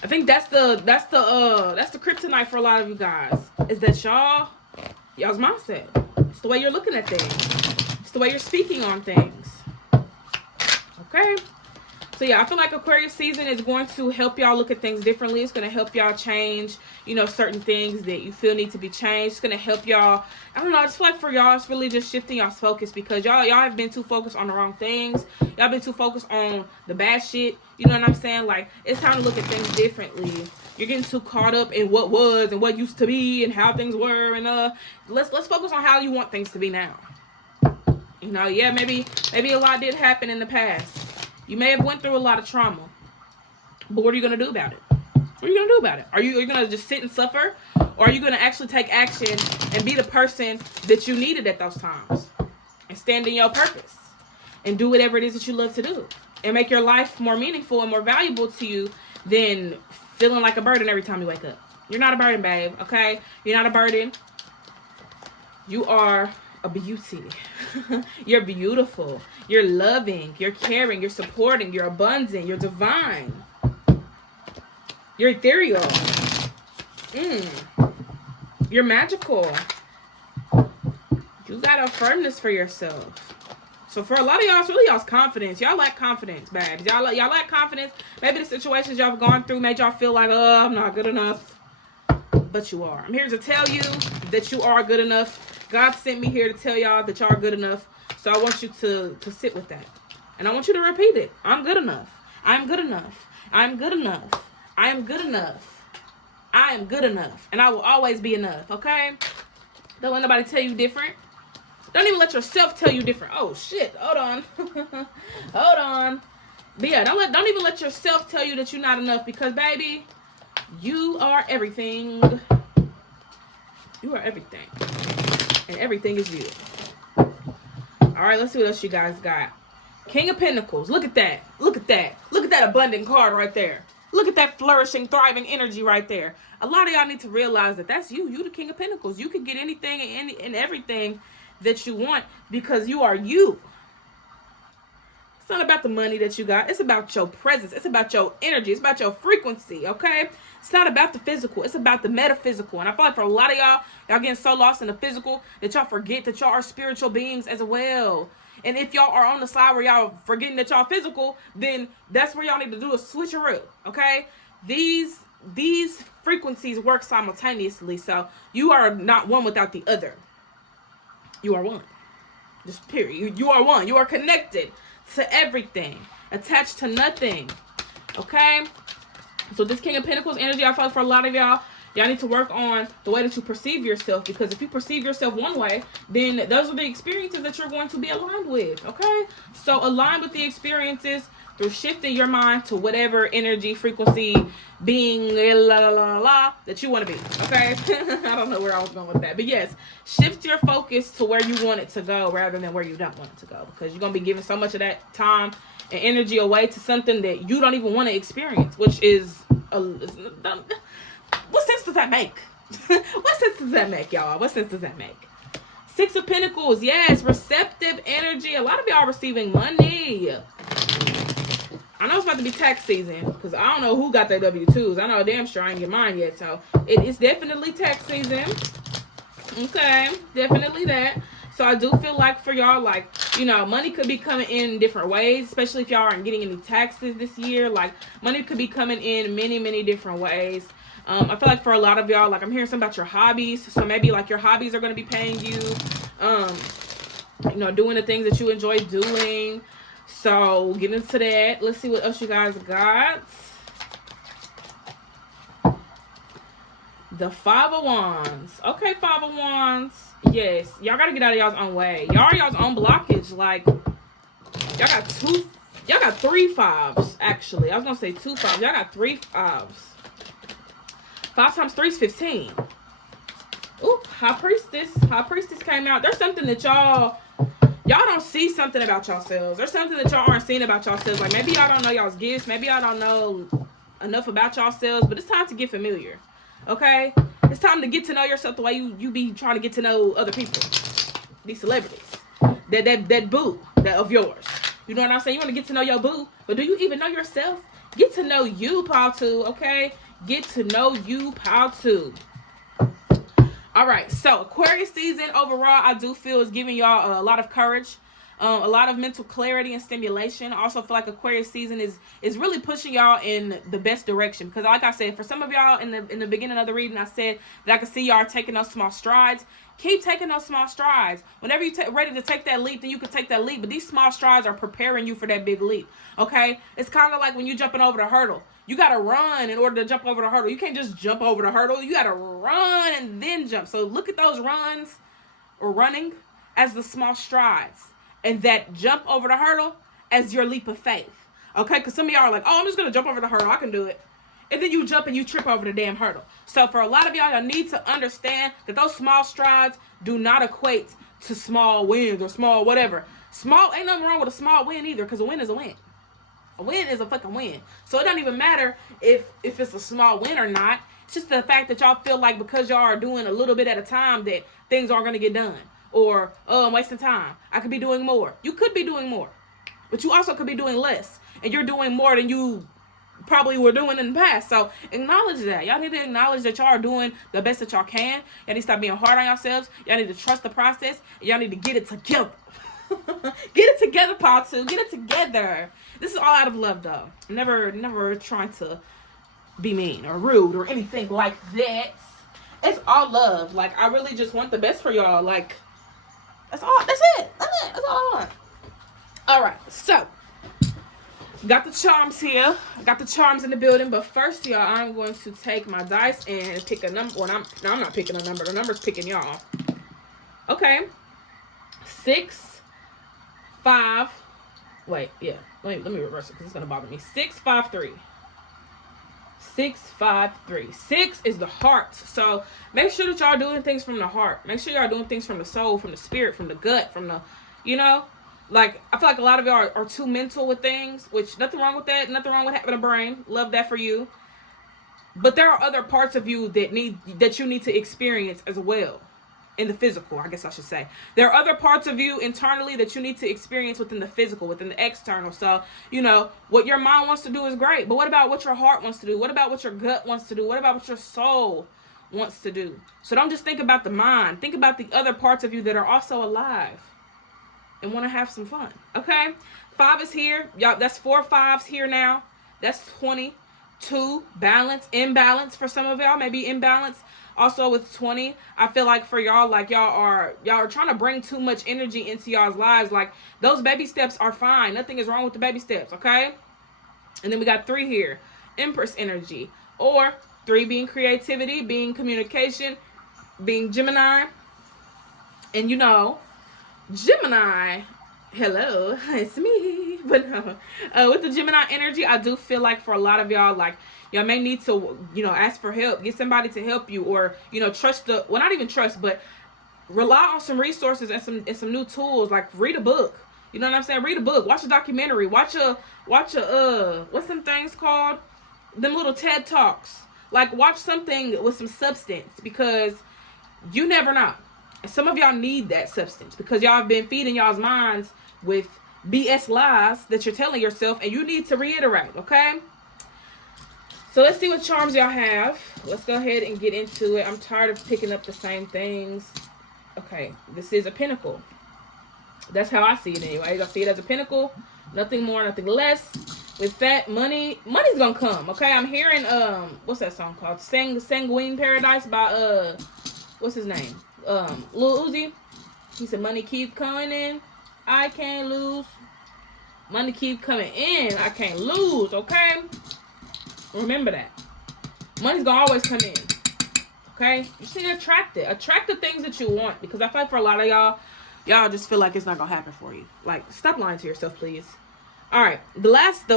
I think that's the kryptonite for a lot of you guys, is that y'all's mindset. It's the way you're looking at things. It's the way you're speaking on things. Okay? So yeah, I feel like Aquarius season is going to help y'all look at things differently. It's going to help y'all change, certain things that you feel need to be changed. It's going to help y'all, I don't know, I just feel like for y'all, it's really just shifting y'all's focus, because y'all have been too focused on the wrong things. Y'all been too focused on the bad shit. You know what I'm saying? Like, it's time to look at things differently. You're getting too caught up in what was and what used to be and how things were, and let's focus on how you want things to be now. Yeah, maybe a lot did happen in the past. You may have went through a lot of trauma, but what are you going to do about it? What are you going to do about it? Are you going to just sit and suffer? Or are you going to actually take action and be the person that you needed at those times? And stand in your purpose and do whatever it is that you love to do. And make your life more meaningful and more valuable to you than feeling like a burden every time you wake up. You're not a burden, babe, okay? You're not a burden. You are a beauty. You're beautiful. You're loving. You're caring. You're supporting. You're abundant. You're divine. You're ethereal. You're magical. You gotta affirm this for yourself. So for a lot of y'all, it's really y'all's confidence. Y'all lack confidence, babes. Y'all lack confidence. Maybe the situations y'all have gone through made y'all feel like, oh, I'm not good enough. But you are. I'm here to tell you that you are good enough. God sent me here to tell y'all that y'all are good enough. So I want you to sit with that. And I want you to repeat it. I'm good enough. I'm good enough. I'm good enough. I am good enough. I am good enough. And I will always be enough, okay? Don't let nobody tell you different. Don't even let yourself tell you different. Oh, shit. Hold on. Hold on. But yeah, don't even let yourself tell you that you're not enough, because, baby, you are everything. You are everything. And everything is you. All right, let's see what else you guys got. King of Pentacles. Look at that. Look at that. Look at that abundant card right there. Look at that flourishing, thriving energy right there. A lot of y'all need to realize that that's you. You the King of Pentacles. You can get anything and everything that you want, because you are you. It's not about the money that you got. It's about your presence. It's about your energy. It's about your frequency, okay? It's not about the physical. It's about the metaphysical. And I feel like for a lot of y'all getting so lost in the physical that y'all forget that y'all are spiritual beings as well. And if y'all are on the side where y'all forgetting that y'all physical, then that's where y'all need to do a switcheroo, okay? These frequencies work simultaneously. So you are not one without the other. You are one. Just period. You are one. You are connected to everything, attached to nothing, okay? So this King of Pentacles energy, I feel like for a lot of y'all need to work on the way that you perceive yourself, because if you perceive yourself one way, then those are the experiences that you're going to be aligned with, okay? So align with the experiences through shifting your mind to whatever energy, frequency, being, that you want to be, okay? I don't know where I was going with that. But yes, shift your focus to where you want it to go rather than where you don't want it to go, because you're going to be giving so much of that time and energy away to something that you don't even want to experience, which is, what sense does that make? What sense does that make, y'all? What sense does that make? Six of Pentacles, yes, receptive energy. A lot of y'all receiving money. I know it's about to be tax season, because I don't know who got their W-2s. I know damn sure I ain't get mine yet, so it is definitely tax season. Okay, definitely that. So I do feel like for y'all, like, money could be coming in different ways, especially if y'all aren't getting any taxes this year. Like, money could be coming in many, many different ways. I feel like for a lot of y'all, like, I'm hearing something about your hobbies. So maybe like your hobbies are going to be paying you, doing the things that you enjoy doing. So get into that. Let's see what else you guys got. The Five of Wands. Okay, Five of Wands. Yes, y'all got to get out of y'all's own way. Y'all are y'all's own blockage. Like, y'all got 3 fives, actually. I was going to say 2 fives. Y'all got 3 fives. 5 times 3 is 15. Ooh, High Priestess. High Priestess came out. There's something that y'all y'all don't see something about yourselves. There's something that y'all aren't seeing about yourselves. Like maybe y'all don't know y'all's gifts. Maybe y'all don't know enough about yourselves. But it's time to get familiar. Okay? It's time to get to know yourself the way you be trying to get to know other people. These celebrities. That boo of yours. You know what I'm saying? You want to get to know your boo. But do you even know yourself? Get to know you, Pal2. Okay? Get to know you, Pal2. All right, so Aquarius season overall, I do feel is giving y'all a lot of courage, a lot of mental clarity and stimulation. I also feel like Aquarius season is really pushing y'all in the best direction. Because like I said, for some of y'all in the beginning of the reading, I said that I could see y'all taking those small strides. Keep taking those small strides. Whenever you're ready to take that leap, then you can take that leap. But these small strides are preparing you for that big leap, okay? It's kind of like when you're jumping over the hurdle. You got to run in order to jump over the hurdle. You can't just jump over the hurdle. You got to run and then jump. So look at those runs or running as the small strides. And that jump over the hurdle as your leap of faith, okay? Because some of y'all are like, oh, I'm just going to jump over the hurdle. I can do it. And then you jump and you trip over the damn hurdle. So for a lot of y'all need to understand that those small strides do not equate to small wins or small whatever. Small, ain't nothing wrong with a small win either, because a win is a win. A win is a fucking win. So it doesn't even matter if it's a small win or not. It's just the fact that y'all feel like because y'all are doing a little bit at a time that things aren't going to get done. Or, oh, I'm wasting time. I could be doing more. You could be doing more. But you also could be doing less. And you're doing more than you probably were doing in the past. So acknowledge that. Y'all need to acknowledge that y'all are doing the best that y'all can. Y'all need to stop being hard on yourselves. Y'all need to trust the process. Y'all need to get it together. Get it together, Pal2. Get it together. This is all out of love, though. Never trying to be mean or rude or anything like that. It's all love. Like, I really just want the best for y'all. Like, that's all. That's it. That's all I want. All right. So, got the charms here. Got the charms in the building. But first, y'all, I'm going to take my dice and pick a number. Well, I'm not picking a number. The number's picking y'all. Okay. 6, 5. Wait, yeah. Let me reverse it because it's gonna bother me. 6, 5, 3. 6, 5, 3. 6 is the heart. So make sure that y'all doing things from the heart. Make sure y'all doing things from the soul, from the spirit, from the gut, from the, you know. Like, I feel like a lot of y'all are too mental with things, which nothing wrong with that. Nothing wrong with having a brain. Love that for you. But there are other parts of you that you need to experience as well. In the physical, I guess I should say. There are other parts of you internally that you need to experience within the physical, within the external. So, you know, what your mind wants to do is great. But what about what your heart wants to do? What about what your gut wants to do? What about what your soul wants to do? So don't just think about the mind. Think about the other parts of you that are also alive and want to have some fun. Okay? 5 is here. Y'all, that's 4 5s here now. That's 22. Balance, imbalance for some of y'all. Maybe imbalance. Also with 20, I feel like for y'all, like y'all are trying to bring too much energy into y'all's lives. Like, those baby steps are fine. Nothing is wrong with the baby steps, okay? And then we got 3 here. Empress energy. Or 3 being creativity, being communication, being Gemini. And you know, Gemini, hello, it's me. But no, with the Gemini energy, I do feel like for a lot of y'all, like, y'all may need to, you know, ask for help, get somebody to help you, or, you know, not even trust, but rely on some resources and some new tools. Like, read a book. You know what I'm saying? Read a book, watch a documentary, watch a what's some things called? Them little TED Talks. Like, watch something with some substance, because you never know. And some of y'all need that substance because y'all have been feeding y'all's minds with BS lies that you're telling yourself, and you need to reiterate, okay? So let's see what charms y'all have. Let's go ahead and get into it. I'm tired of picking up the same things. Okay, this is a pentacle. That's how I see it anyway. I see it as a pentacle. Nothing more, nothing less. With that, money's gonna come. Okay, I'm hearing what's that song called? Sanguine Paradise by what's his name? Lil Uzi. He said, money keep coming in, I can't lose. Money keep coming in, I can't lose. Okay. Remember that. Money's gonna always come in. Okay? You just need to attract it. Attract the things that you want. Because I feel like for a lot of y'all just feel like it's not gonna happen for you. Like, stop lying to yourself, please. Alright. The last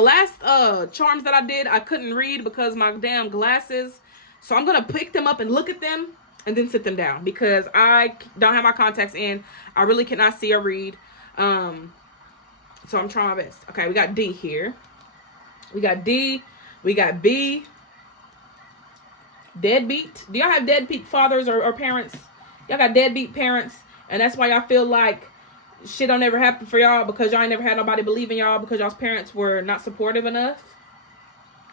charms that I did, I couldn't read because my damn glasses. So I'm gonna pick them up and look at them and then sit them down. Because I don't have my contacts in. I really cannot see or read. So I'm trying my best. Okay, we got D here. We got D. We got B. Deadbeat. Do y'all have deadbeat fathers or parents? Y'all got deadbeat parents, and that's why y'all feel like shit don't ever happen for y'all because y'all ain't never had nobody believe in y'all because y'all's parents were not supportive enough.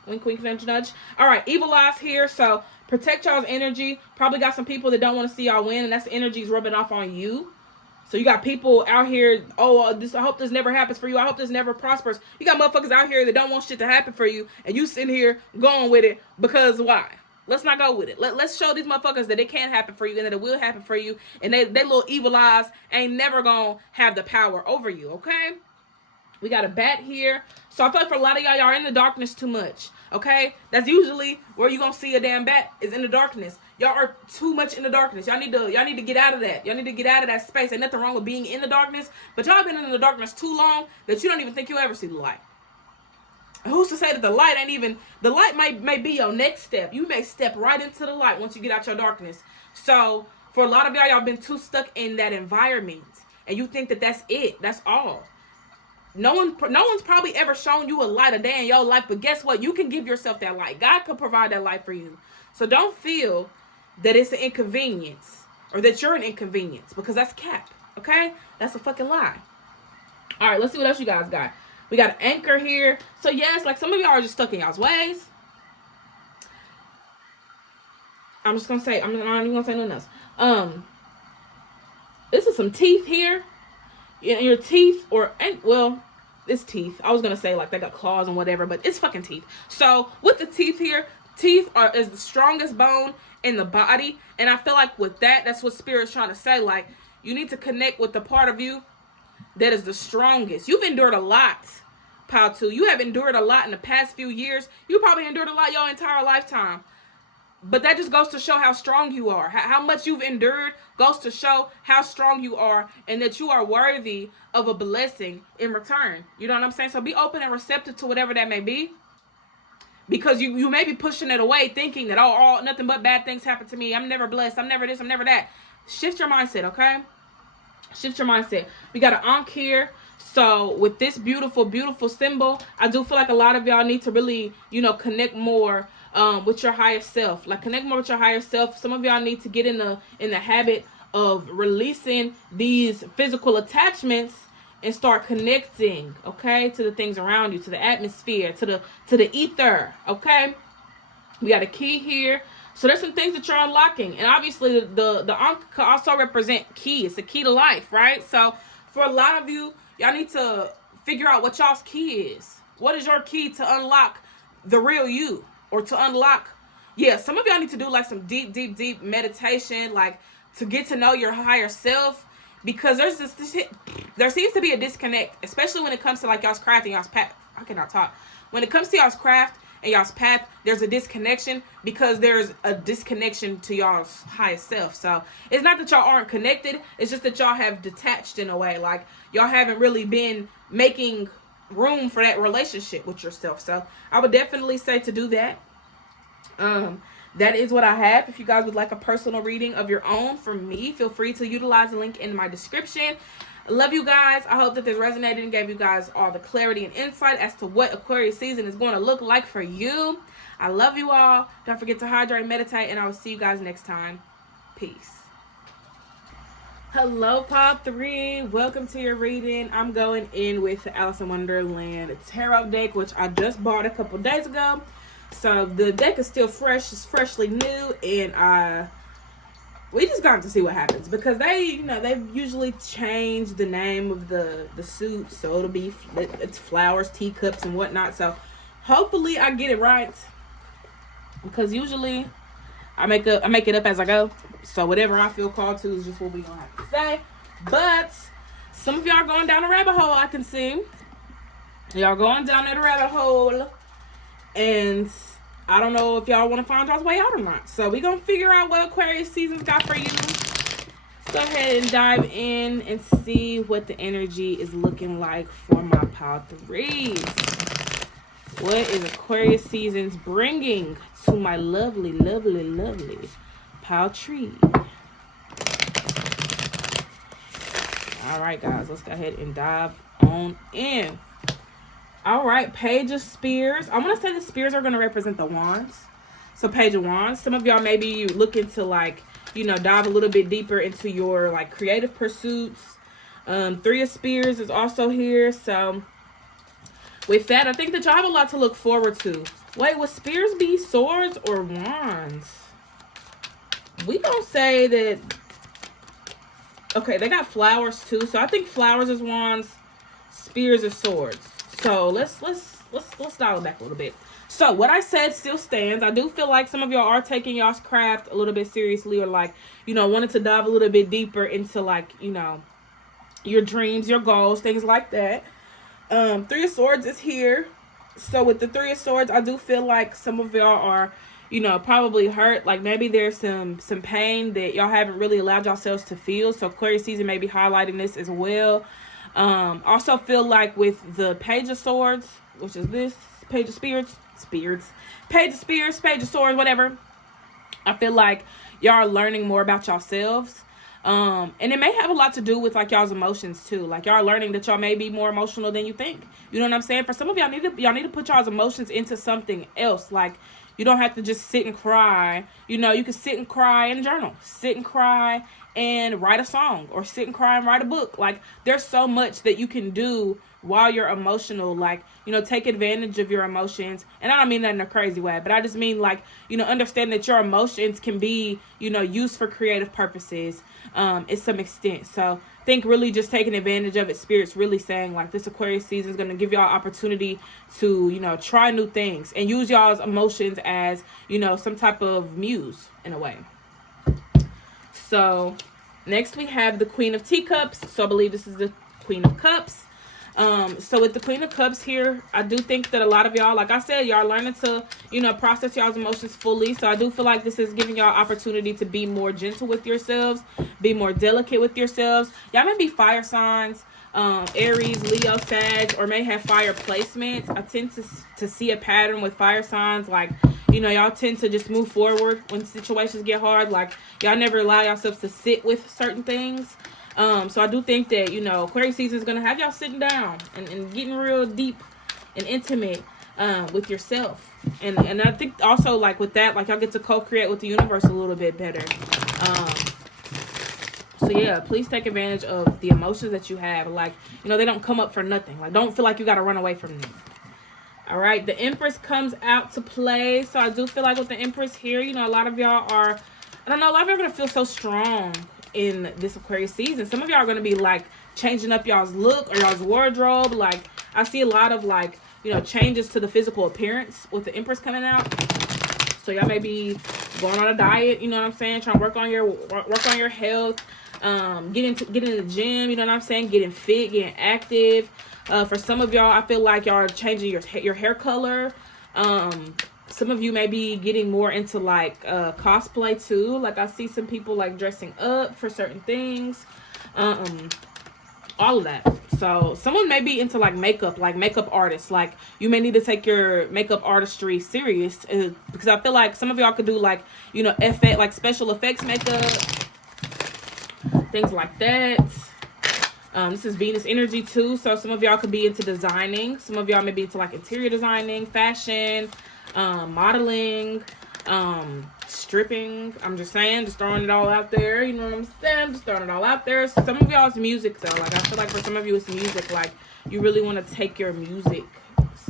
Wink, wink, nudge, nudge. All right, evil eyes here. So protect y'all's energy. Probably got some people that don't want to see y'all win, and that's the energy's rubbing off on you. So you got people out here, I hope this never happens for you. I hope this never prospers. You got motherfuckers out here that don't want shit to happen for you, and you sitting here going with it because why? Let's not go with it. Let's show these motherfuckers that it can happen for you and that it will happen for you, and they little evil eyes ain't never gonna have the power over you, okay? We got a bat here. So I feel like for a lot of y'all are in the darkness too much, okay? That's usually where you gonna see a damn bat is in the darkness. Y'all are too much in the darkness. Y'all need to get out of that. Y'all need to get out of that space. Ain't nothing wrong with being in the darkness, but y'all been in the darkness too long that you don't even think you'll ever see the light. Who's to say that the light may be your next step. You may step right into the light once you get out your darkness. So for a lot of y'all been too stuck in that environment, and you think that that's it. That's all. No one's probably ever shown you a light a day in your life, but guess what? You can give yourself that light. God could provide that light for you. So don't feel that it's an inconvenience or that you're an inconvenience, because that's cap, okay? That's a fucking lie. All right, let's see what else you guys got. We got an anchor here. So yes, like some of y'all are just stuck in y'all's ways. I'm just gonna say, I'm not even gonna say nothing else. This is some teeth here. Your teeth, well, it's teeth. I was gonna say like they got claws and whatever, but it's fucking teeth. So with the teeth here, teeth is the strongest bone in the body, and I feel like with that's what Spirit's trying to say. Like, you need to connect with the part of you that is the strongest. You've endured a lot, Pile 2. You have endured a lot in the past few years. You probably endured a lot your entire lifetime. But that just goes to show how strong you are. How much you've endured goes to show how strong you are, and that you are worthy of a blessing in return. You know what I'm saying? So be open and receptive to whatever that may be. Because you may be pushing it away, thinking that, oh, nothing but bad things happen to me. I'm never blessed. I'm never this. I'm never that. Shift your mindset, okay? Shift your mindset. We got an Ankh here. So with this beautiful, beautiful symbol, I do feel like a lot of y'all need to really, connect more with your higher self. Like, connect more with your higher self. Some of y'all need to get in the habit of releasing these physical attachments and start connecting, okay, to the things around you, to the atmosphere, to the ether, okay? We got a key here. So there's some things that you're unlocking. And obviously the Ankh could also represent key. It's a key to life, right? So for a lot of you, y'all need to figure out what y'all's key is. What is your key to unlock the real you? Or to unlock, some of y'all need to do like some deep, deep, deep meditation, like to get to know your higher self. Because there seems to be a disconnect, especially when it comes to like y'all's craft and y'all's path. I cannot talk. When it comes to y'all's craft and y'all's path, there's a disconnection because there's a disconnection to y'all's highest self. So it's not that y'all aren't connected. It's just that y'all have detached in a way. Like, y'all haven't really been making room for that relationship with yourself. So I would definitely say to do that. That is what I have. If you guys would like a personal reading of your own from me, feel free to utilize the link in my description. I love you guys. I hope that this resonated and gave you guys all the clarity and insight as to what Aquarius season is going to look like for you. I love you all. Don't forget to hydrate, meditate, and I will see you guys next time. Peace. Hello, Pile 3. Welcome to your reading. I'm going in with the Alice in Wonderland tarot deck, which I just bought a couple days ago. So the deck is still fresh, it's freshly new, and we just got to see what happens, because they usually change the name of the suit, so it's flowers, teacups, and whatnot. So hopefully I get it right, because usually I make it up as I go. So whatever I feel called to is just what we gonna have to say. But some of y'all are going down a rabbit hole. I can see y'all going down that rabbit hole. And I don't know if y'all want to find y'all's way out or not. So we're going to figure out what Aquarius season's got for you. Go ahead and dive in and see what the energy is looking like for my Pile 3s. What is Aquarius season's bringing to my lovely, lovely, lovely Pile 3? All right, guys, let's go ahead and dive on in. All right, Page of Spears. I want to say the spears are going to represent the wands. So Page of Wands. Some of y'all maybe looking to like, dive a little bit deeper into your like creative pursuits. Three of Spears is also here. So with that, I think that y'all have a lot to look forward to. Wait, would spears be swords or wands? We don't say that. Okay, they got flowers too. So I think flowers is wands, spears is swords. So let's dial it back a little bit. So what I said still stands. I do feel like some of y'all are taking y'all's craft a little bit seriously, or like, wanted to dive a little bit deeper into like, your dreams, your goals, things like that. Three of Swords is here. So with the Three of Swords, I do feel like some of y'all are, probably hurt. Like maybe there's some pain that y'all haven't really allowed yourselves to feel. So Aquarius season may be highlighting this as well. Also feel like with the Page of Swords, which is this Page of Spears, Page of Spears, Page of Swords, whatever. I feel like y'all are learning more about yourselves. And it may have a lot to do with like y'all's emotions too. Like y'all are learning that y'all may be more emotional than you think. You know what I'm saying? For some of y'all need to put y'all's emotions into something else. Like you don't have to just sit and cry. You can sit and cry and journal. Sit and cry and write a song, or sit and cry and write a book. Like there's so much that you can do while you're emotional. Like, take advantage of your emotions. And I don't mean that in a crazy way, but I just mean like, understand that your emotions can be, used for creative purposes, at some extent. So I think really just taking advantage of it. Spirit's really saying like this Aquarius season is going to give y'all opportunity to, try new things and use y'all's emotions as, some type of muse in a way. So next we have the Queen of Teacups. So I believe this is the Queen of Cups. So with the Queen of Cups here, I do think that a lot of y'all, like I said, y'all learning to, process y'all's emotions fully. So I do feel like this is giving y'all opportunity to be more gentle with yourselves, be more delicate with yourselves. Y'all may be fire signs, Aries, Leo, Sag, or may have fire placements. I tend to see a pattern with fire signs. Like, y'all tend to just move forward when situations get hard. Like, y'all never allow yourselves to sit with certain things. So I do think that, Aquarius season is going to have y'all sitting down and getting real deep and intimate with yourself. And I think also, like, with that, like, y'all get to co-create with the universe a little bit better. So, yeah, please take advantage of the emotions that you have. Like, they don't come up for nothing. Like, don't feel like you got to run away from them. All right, the Empress comes out to play. So I do feel like with the Empress here, a lot of y'all are, I don't know, a lot of y'all are going to feel so strong in this Aquarius season. Some of y'all are going to be like changing up y'all's look or y'all's wardrobe. Like I see a lot of like, changes to the physical appearance with the Empress coming out. So y'all may be going on a diet, you know what I'm saying? Trying to work on your health, get in the gym, you know what I'm saying? Getting fit, getting active. For some of y'all, I feel like y'all are changing your hair color. Some of you may be getting more into like cosplay too. Like I see some people like dressing up for certain things. All of that. So someone may be into like makeup artists. Like you may need to take your makeup artistry serious, because I feel like some of y'all could do like, effect, like special effects makeup, things like that. This is Venus energy too. So some of y'all could be into designing. Some of y'all may be into like interior designing, fashion, modeling, stripping. I'm just saying, just throwing it all out there. You know what I'm saying? Just throwing it all out there. Some of y'all's music though. Like I feel like for some of you it's music. Like you really want to take your music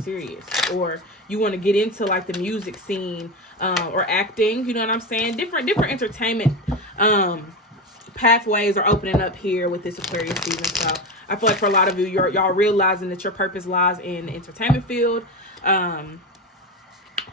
serious, or you want to get into like the music scene, or acting. You know what I'm saying? Different entertainment pathways are opening up here with this Aquarius season. So I feel like for a lot of you, y'all realizing that your purpose lies in the entertainment field.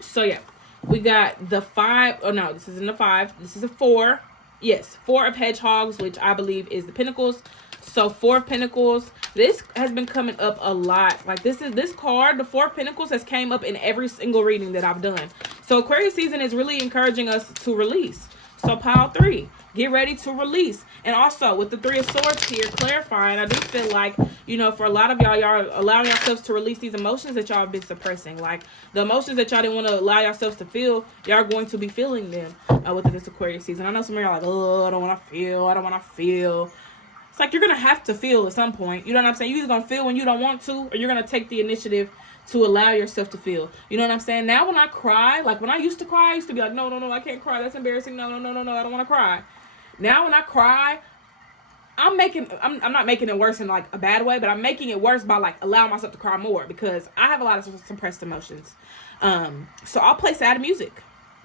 So yeah, we got the 5. Oh no, this isn't a 5. This is a 4. Yes, 4 of Hedgehogs, which I believe is the Pentacles. So 4 of Pentacles. This has been coming up a lot. Like this card, the 4 of Pentacles, has came up in every single reading that I've done. So Aquarius season is really encouraging us to release. So pile 3, get ready to release. And also with the 3 of Swords here, clarifying, I do feel like, for a lot of y'all are allowing yourselves to release these emotions that y'all have been suppressing. Like the emotions that y'all didn't want to allow yourselves to feel, y'all are going to be feeling them within this Aquarius season. I know some of y'all are like, oh, I don't want to feel. It's like you're going to have to feel at some point. You know what I'm saying? You're either going to feel when you don't want to, or you're going to take the initiative to allow yourself to feel. You know what I'm saying? Now when I cry, like when I used to cry, I used to be like, no, I can't cry. That's embarrassing. No, I don't want to cry. Now when I cry, I'm not making it worse in like a bad way, but I'm making it worse by like allowing myself to cry more, because I have a lot of suppressed emotions. So I'll play sad music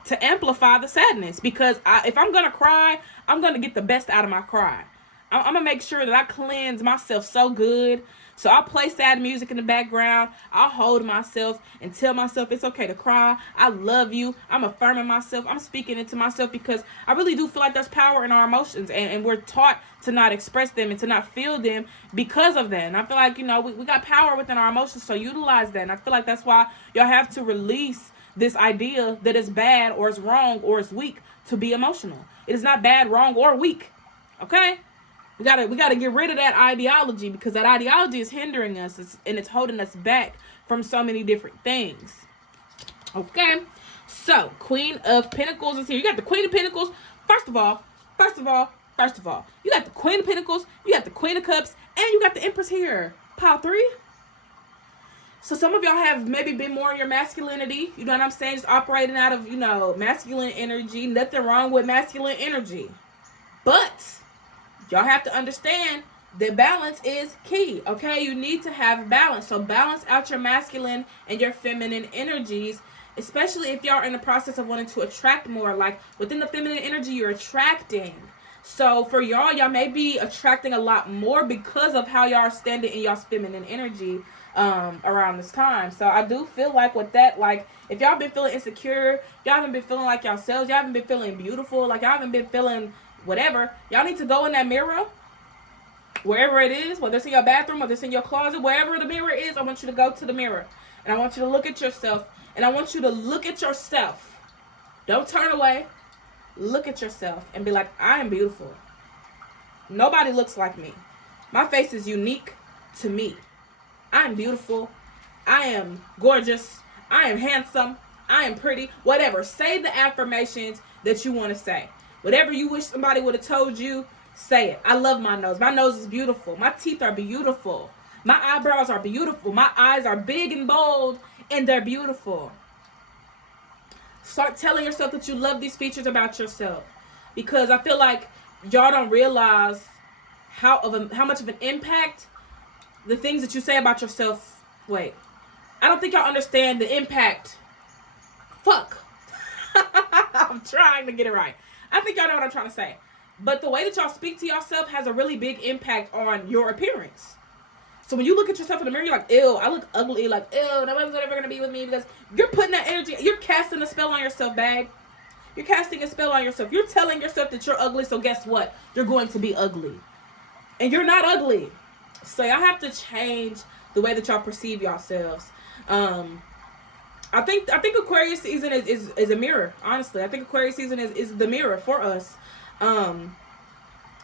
to amplify the sadness, because if I'm going to cry, I'm going to get the best out of my cry. I'm going to make sure that I cleanse myself so good. So I'll play sad music in the background. I'll hold myself and tell myself it's okay to cry. I love you. I'm affirming myself. I'm speaking into myself, because I really do feel like there's power in our emotions, and we're taught to not express them and to not feel them because of that. And I feel like, we got power within our emotions, so utilize that. And I feel like that's why y'all have to release this idea that it's bad or it's wrong or it's weak to be emotional. It is not bad, wrong, or weak. Okay? We gotta get rid of that ideology, because that ideology is hindering us, and it's holding us back from so many different things. Okay, so Queen of Pentacles is here. You got the Queen of Pentacles. First of all, you got the Queen of Pentacles, you got the Queen of Cups, and you got the Empress here. Pile 3. So some of y'all have maybe been more in your masculinity. You know what I'm saying? Just operating out of, masculine energy. Nothing wrong with masculine energy. But y'all have to understand that balance is key, okay? You need to have balance. So balance out your masculine and your feminine energies, especially if y'all are in the process of wanting to attract more. Like within the feminine energy, you're attracting. So for y'all may be attracting a lot more because of how y'all are standing in y'all's feminine energy around this time. So I do feel like with that, like if y'all been feeling insecure, y'all haven't been feeling like yourselves, y'all haven't been feeling beautiful, like y'all haven't been feeling whatever, y'all need to go in that mirror, wherever it is, whether it's in your bathroom, whether it's in your closet, wherever the mirror is. I want you to go to the mirror, and I want you to look at yourself, and I want you to look at yourself. Don't turn away. Look at yourself and be like, I am beautiful. Nobody looks like me. My face is unique to me. I am beautiful. I am gorgeous. I am handsome. I am pretty. Whatever. Say the affirmations that you want to say. Whatever you wish somebody would have told you, say it. I love my nose. My nose is beautiful. My teeth are beautiful. My eyebrows are beautiful. My eyes are big and bold, and they're beautiful. Start telling yourself that you love these features about yourself, because I feel like y'all don't realize how much of an impact the things that you say about yourself. Wait, I don't think y'all understand the impact. Fuck. I'm trying to get it right. I think y'all know what I'm trying to say. But the way that y'all speak to yourself has a really big impact on your appearance. So when you look at yourself in the mirror, you're like, ew, I look ugly. Like, ew, nobody's ever going to be with me, because you're putting that energy, you're casting a spell on yourself, babe. You're casting a spell on yourself. You're telling yourself that you're ugly, so guess what? You're going to be ugly. And you're not ugly. So y'all have to change the way that y'all perceive yourselves. I think Aquarius season is a mirror, honestly. I think Aquarius season is the mirror for us. And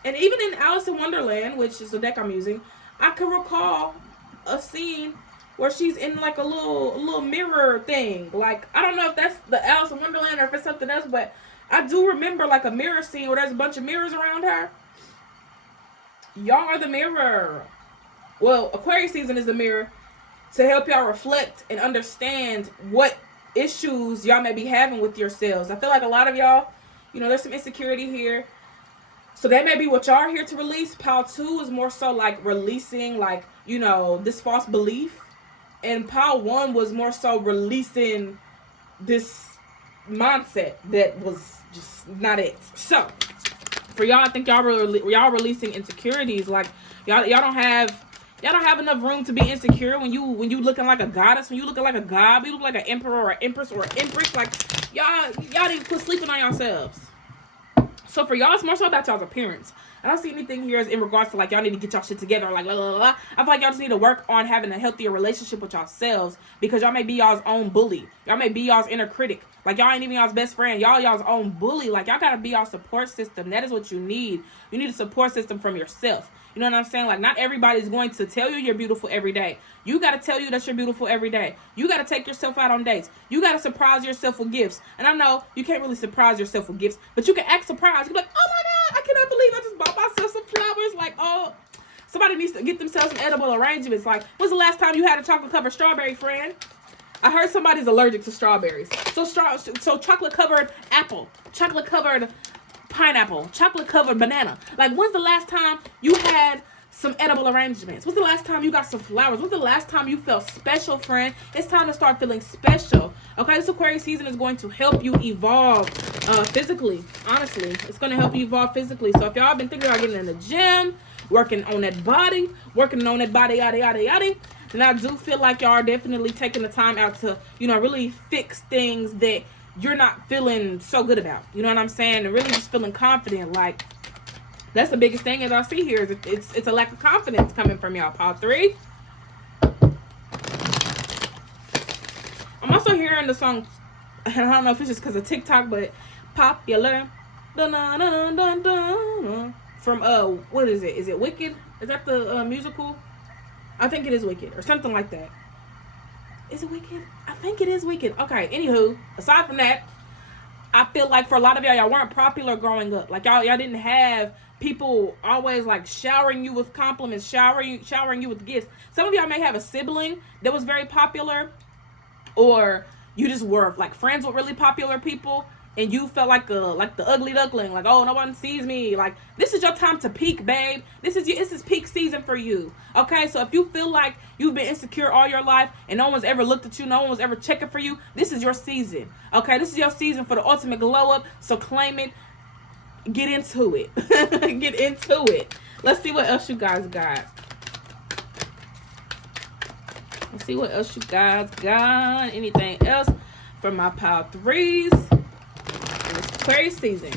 even in Alice in Wonderland, which is the deck I'm using, I can recall a scene where she's in like a little mirror thing. Like, I don't know if that's the Alice in Wonderland or if it's something else, but I do remember like a mirror scene where there's a bunch of mirrors around her. Y'all are the mirror. Well, Aquarius season is the mirror to help y'all reflect and understand what issues y'all may be having with yourselves. I feel like a lot of y'all, there's some insecurity here. So that may be what y'all are here to release. Pile 2 is more so like releasing, like, this false belief. And pile 1 was more so releasing this mindset that was just not it. So for y'all, I think y'all releasing insecurities. Like y'all don't have enough room to be insecure when you looking like a goddess, when you looking like a god, when you look like an emperor or an empress or an empress. Like y'all need to quit sleeping on yourselves. So for y'all, it's more so about y'all's appearance. I don't see anything here as in regards to like y'all need to get y'all shit together or like blah, blah, blah, blah. I feel like y'all just need to work on having a healthier relationship with yourselves, because y'all may be y'all's own bully. Y'all may be y'all's inner critic. Like y'all ain't even y'all's best friend. Y'all's own bully. Like y'all gotta be y'all support system. That is what you need. You need a support system from yourself. You know what I'm saying? Like, not everybody's going to tell you you're beautiful every day. You got to tell you that you're beautiful every day. You got to take yourself out on dates. You got to surprise yourself with gifts. And I know you can't really surprise yourself with gifts, but you can act surprised. You can be like, oh my I cannot believe I just bought myself some flowers. Like, oh, somebody needs to get themselves some edible arrangements. Like, when's the last time you had a chocolate-covered strawberry, friend? I heard somebody's allergic to strawberries. So chocolate-covered apple, chocolate-covered pineapple, chocolate-covered banana. Like, when's the last time you had some edible arrangements? When's the last time you got some flowers? When's the last time you felt special, friend? It's time to start feeling special. Okay, this Aquarius season is going to help you evolve physically. Honestly, it's going to help you evolve physically. So if y'all been thinking about getting in the gym, working on that body, yada, yada, yada, then I do feel like y'all are definitely taking the time out to, you know, really fix things that you're not feeling so good about. You know what I'm saying? And really just feeling confident. Like, that's the biggest thing as I see here. Is it's a lack of confidence coming from y'all. Pile 3. I'm also hearing the song, I don't know if it's just because of TikTok, but popular. Dun, dun, dun, dun, dun, from, what is it? Is it Wicked? Is that the musical? I think it is Wicked or something like that. Is it Wicked? I think it is Wicked. Okay, anywho, aside from that, I feel like for a lot of y'all weren't popular growing up. Like, y'all didn't have people always like showering you with compliments, showering you with gifts. Some of y'all may have a sibling that was very popular, or you just were like friends with really popular people, and you felt like the ugly duckling. Like, oh, no one sees me. Like, this is your time to peak, babe. This is peak season for you. Okay, so if you feel like you've been insecure all your life and no one's ever looked at you, no one was ever checking for you, this is your season. Okay, this is your season for the ultimate glow up. So claim it. Get into it. Get into it. Let's see what else you guys got. Let's see what else you guys got. Anything else from my pile 3s? It's Aquarius season.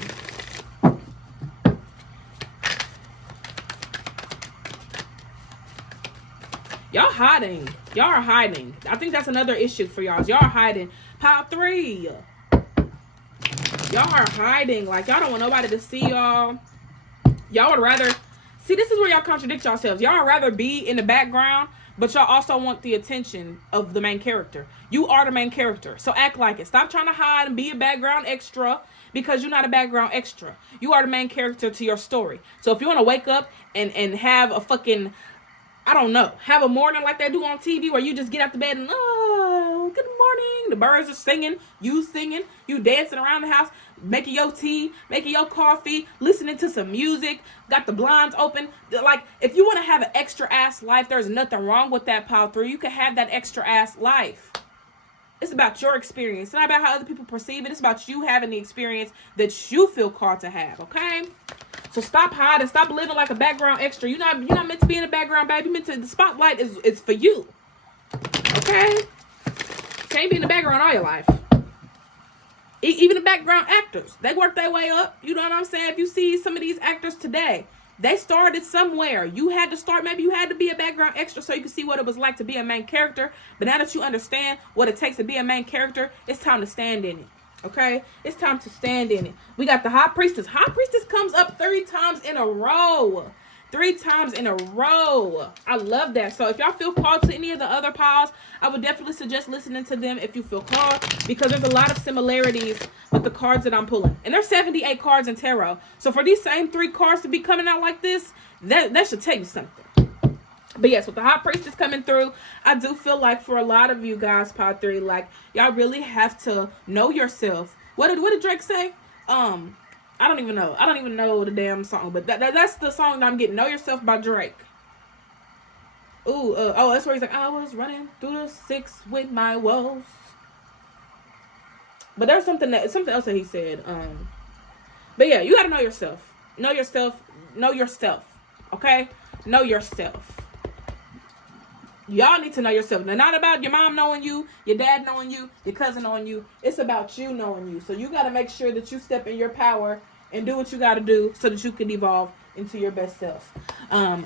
Y'all hiding. Y'all are hiding. I think that's another issue for y'all. Y'all are hiding. Pile 3. Y'all are hiding. Like, y'all don't want nobody to see y'all. Y'all would rather... See, this is where y'all contradict yourselves. Y'all would rather be in the background, but y'all also want the attention of the main character. You are the main character, so act like it. Stop trying to hide and be a background extra, because you're not a background extra. You are the main character to your story. So if you want to wake up and have a fucking, I don't know, have a morning like they do on TV where you just get out the bed and, oh, good morning. The birds are singing, you dancing around the house, making your tea, making your coffee, listening to some music, got the blinds open. Like, if you want to have an extra ass life, there's nothing wrong with that, pile 3. You can have that extra ass life. It's about your experience. It's not about how other people perceive it. It's about you having the experience that you feel called to have, okay? So stop hiding. Stop living like a background extra. You're not meant to be in the background, baby. The spotlight is for you, okay? Can't be in the background all your life. Even the background actors, they work their way up. You know what I'm saying? If you see some of these actors today, they started somewhere. You had to start. Maybe you had to be a background extra so you could see what it was like to be a main character. But now that you understand what it takes to be a main character, it's time to stand in it. Okay? It's time to stand in it. We got the High Priestess. High Priestess comes up 3 times in a row. 3 times in a row. I love that. So if y'all feel called to any of the other piles, I would definitely suggest listening to them if you feel called, because there's a lot of similarities with the cards that I'm pulling. And there's 78 cards in tarot. So for these same 3 cards to be coming out like this, that should tell you something. But yes, with the High Priestess coming through, I do feel like for a lot of you guys, pile 3, like, y'all really have to know yourself. What did Drake say? I don't even know. I don't even know the damn song, but that's the song that I'm getting. Know Yourself by Drake. Ooh, oh, that's where he's like, I was running through the 6 with my woes. But there's something else that he said. But yeah, you gotta know yourself. Know yourself. Know yourself. Okay? Know yourself. Y'all need to know yourself. Now, not about your mom knowing you, your dad knowing you, your cousin knowing you. It's about you knowing you. So you got to make sure that you step in your power and do what you got to do so that you can evolve into your best self.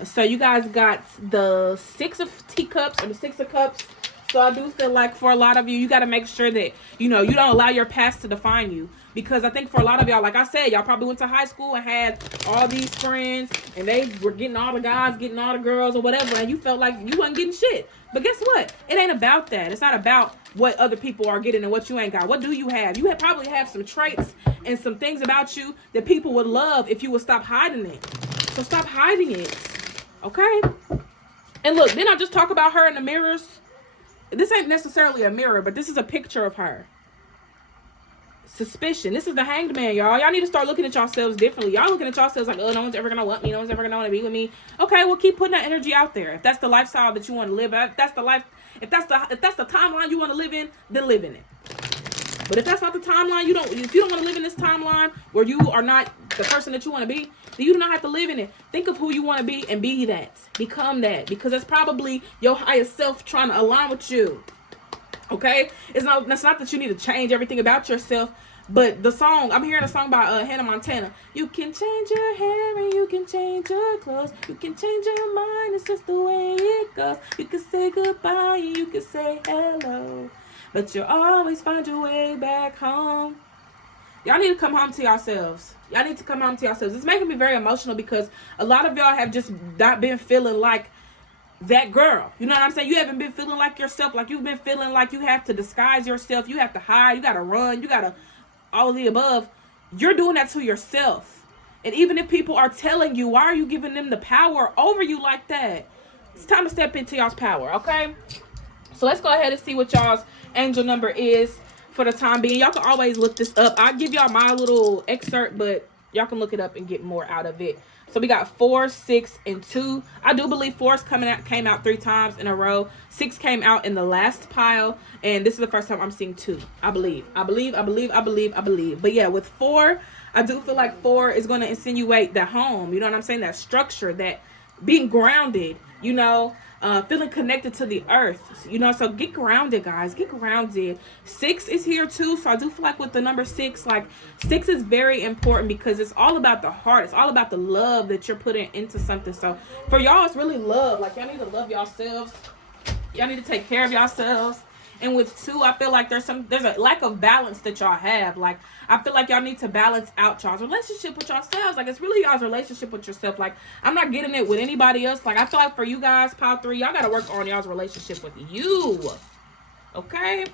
So you guys got the 6 of Teacups or the 6 of Cups, So I do feel like for a lot of you, you got to make sure that, you know, you don't allow your past to define you. Because I think for a lot of y'all, like I said, y'all probably went to high school and had all these friends, and they were getting all the guys, getting all the girls or whatever, and you felt like you wasn't getting shit. But guess what? It ain't about that. It's not about what other people are getting and what you ain't got. What do you have? You probably have some traits and some things about you that people would love if you would stop hiding it. So stop hiding it. Okay? And look, then I just talk about her in the mirrors. This ain't necessarily a mirror, but this is a picture of her. Suspicion. This is the Hanged Man, y'all. Y'all need to start looking at yourselves differently. Y'all looking at yourselves like, oh, no one's ever gonna want me. No one's ever gonna want to be with me. Okay, well, keep putting that energy out there. If that's the lifestyle that you want to live, if that's the life, if that's the timeline you want to live in, then live in it. But if that's not the timeline, if you don't want to live in this timeline where you are not the person that you want to be, then you do not have to live in it. Think of who you want to be and be that. Become that. Because that's probably your highest self trying to align with you. Okay? It's not that you need to change everything about yourself, but the song, I'm hearing a song by Hannah Montana. You can change your hair and you can change your clothes. You can change your mind, it's just the way it goes. You can say goodbye and you can say hello, but you'll always find your way back home. Y'all need to come home to yourselves. Y'all need to come home to yourselves. It's making me very emotional because a lot of y'all have just not been feeling like that girl. You know what I'm saying? You haven't been feeling like yourself. Like you've been feeling like you have to disguise yourself. You have to hide. You got to run. You got to all of the above. You're doing that to yourself. And even if people are telling you, why are you giving them the power over you like that? It's time to step into y'all's power, okay? So let's go ahead and see what y'all's angel number is for the time being. Y'all can always look this up. I'll give y'all my little excerpt, but y'all can look it up and get more out of it. So we got 4, 6, and 2. I do believe 4 came out 3 times in a row. 6 came out in the last pile, and this is the first time I'm seeing 2. I believe. But yeah, with 4, I do feel like 4 is going to insinuate the home. You know what I'm saying? That structure, that being grounded. You know, feeling connected to the earth. You know, so get grounded, guys. Get grounded. 6 is here too. So I do feel like with the number 6, like 6 is very important because it's all about the heart. It's all about the love that you're putting into something. So for y'all, it's really love. Like y'all need to love yourselves. Y'all need to take care of yourselves. And with 2, I feel like there's a lack of balance that y'all have. Like, I feel like y'all need to balance out y'all's relationship with yourselves. Like, it's really y'all's relationship with yourself. Like, I'm not getting it with anybody else. Like, I feel like for you guys, pile 3, y'all got to work on y'all's relationship with you. Okay?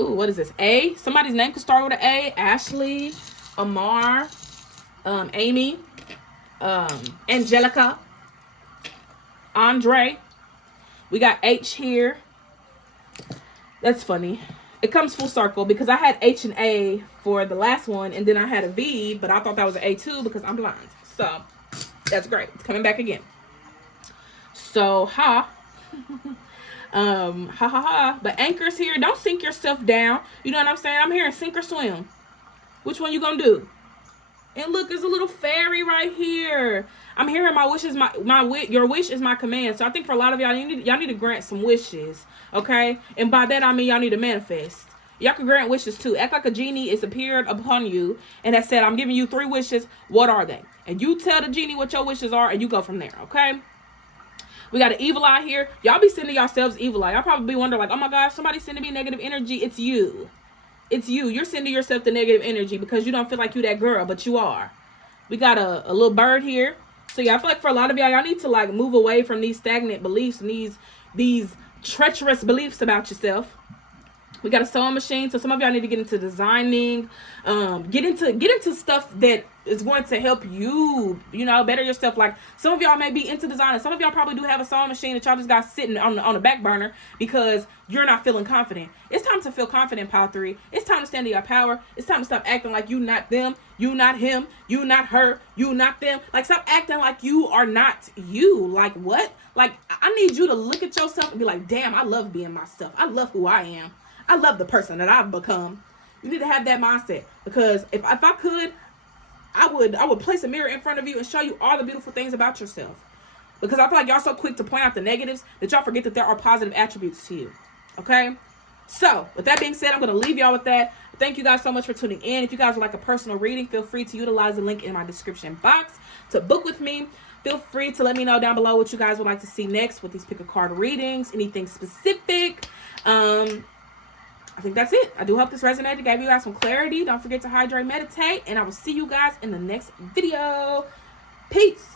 Ooh, what is this? A? Somebody's name could start with an A. Ashley, Amar, Amy, Angelica, Andre. We got H here. That's funny. It comes full circle because I had H and A for the last one, and then I had a V, but I thought that was an A too because I'm blind. So that's great. It's coming back again. So ha. But anchors here. Don't sink yourself down. You know what I'm saying? I'm hearing sink or swim. Which one you gonna do? And look, there's a little fairy right here. I'm hearing my wish is your wish is my command. So I think for a lot of y'all, y'all need to grant some wishes, okay? And by that I mean y'all need to manifest. Y'all can grant wishes too. Act like a genie is appeared upon you and that said, I'm giving you 3 wishes. What are they? And you tell the genie what your wishes are, and you go from there, okay? We got an evil eye here. Y'all be sending yourselves evil eye. Y'all probably be wondering like, oh my gosh, somebody's sending me negative energy. It's you. It's you. You're sending yourself the negative energy because you don't feel like you that girl, but you are. We got a little bird here. So yeah, I feel like for a lot of y'all need to like move away from these stagnant beliefs and these treacherous beliefs about yourself. We got a sewing machine, so some of y'all need to get into designing, get into stuff that is going to help you, you know, better yourself. Like some of y'all may be into design, and some of y'all probably do have a sewing machine that y'all just got sitting on the back burner because you're not feeling confident. It's time to feel confident, pile 3. It's time to stand in your power. It's time to stop acting like you not them, you not him, you not her, you not them. Like stop acting like you are not you. Like what? Like I need you to look at yourself and be like, damn, I love being myself. I love who I am. I love the person that I've become. You need to have that mindset because if I could, I would place a mirror in front of you and show you all the beautiful things about yourself. Because I feel like y'all so quick to point out the negatives that y'all forget that there are positive attributes to you. Okay? So, with that being said, I'm going to leave y'all with that. Thank you guys so much for tuning in. If you guys would like a personal reading, feel free to utilize the link in my description box to book with me. Feel free to let me know down below what you guys would like to see next with these pick a card readings, anything specific. I think that's it. I do hope this resonated, gave you guys some clarity. Don't forget to hydrate, meditate, and I will see you guys in the next video. Peace.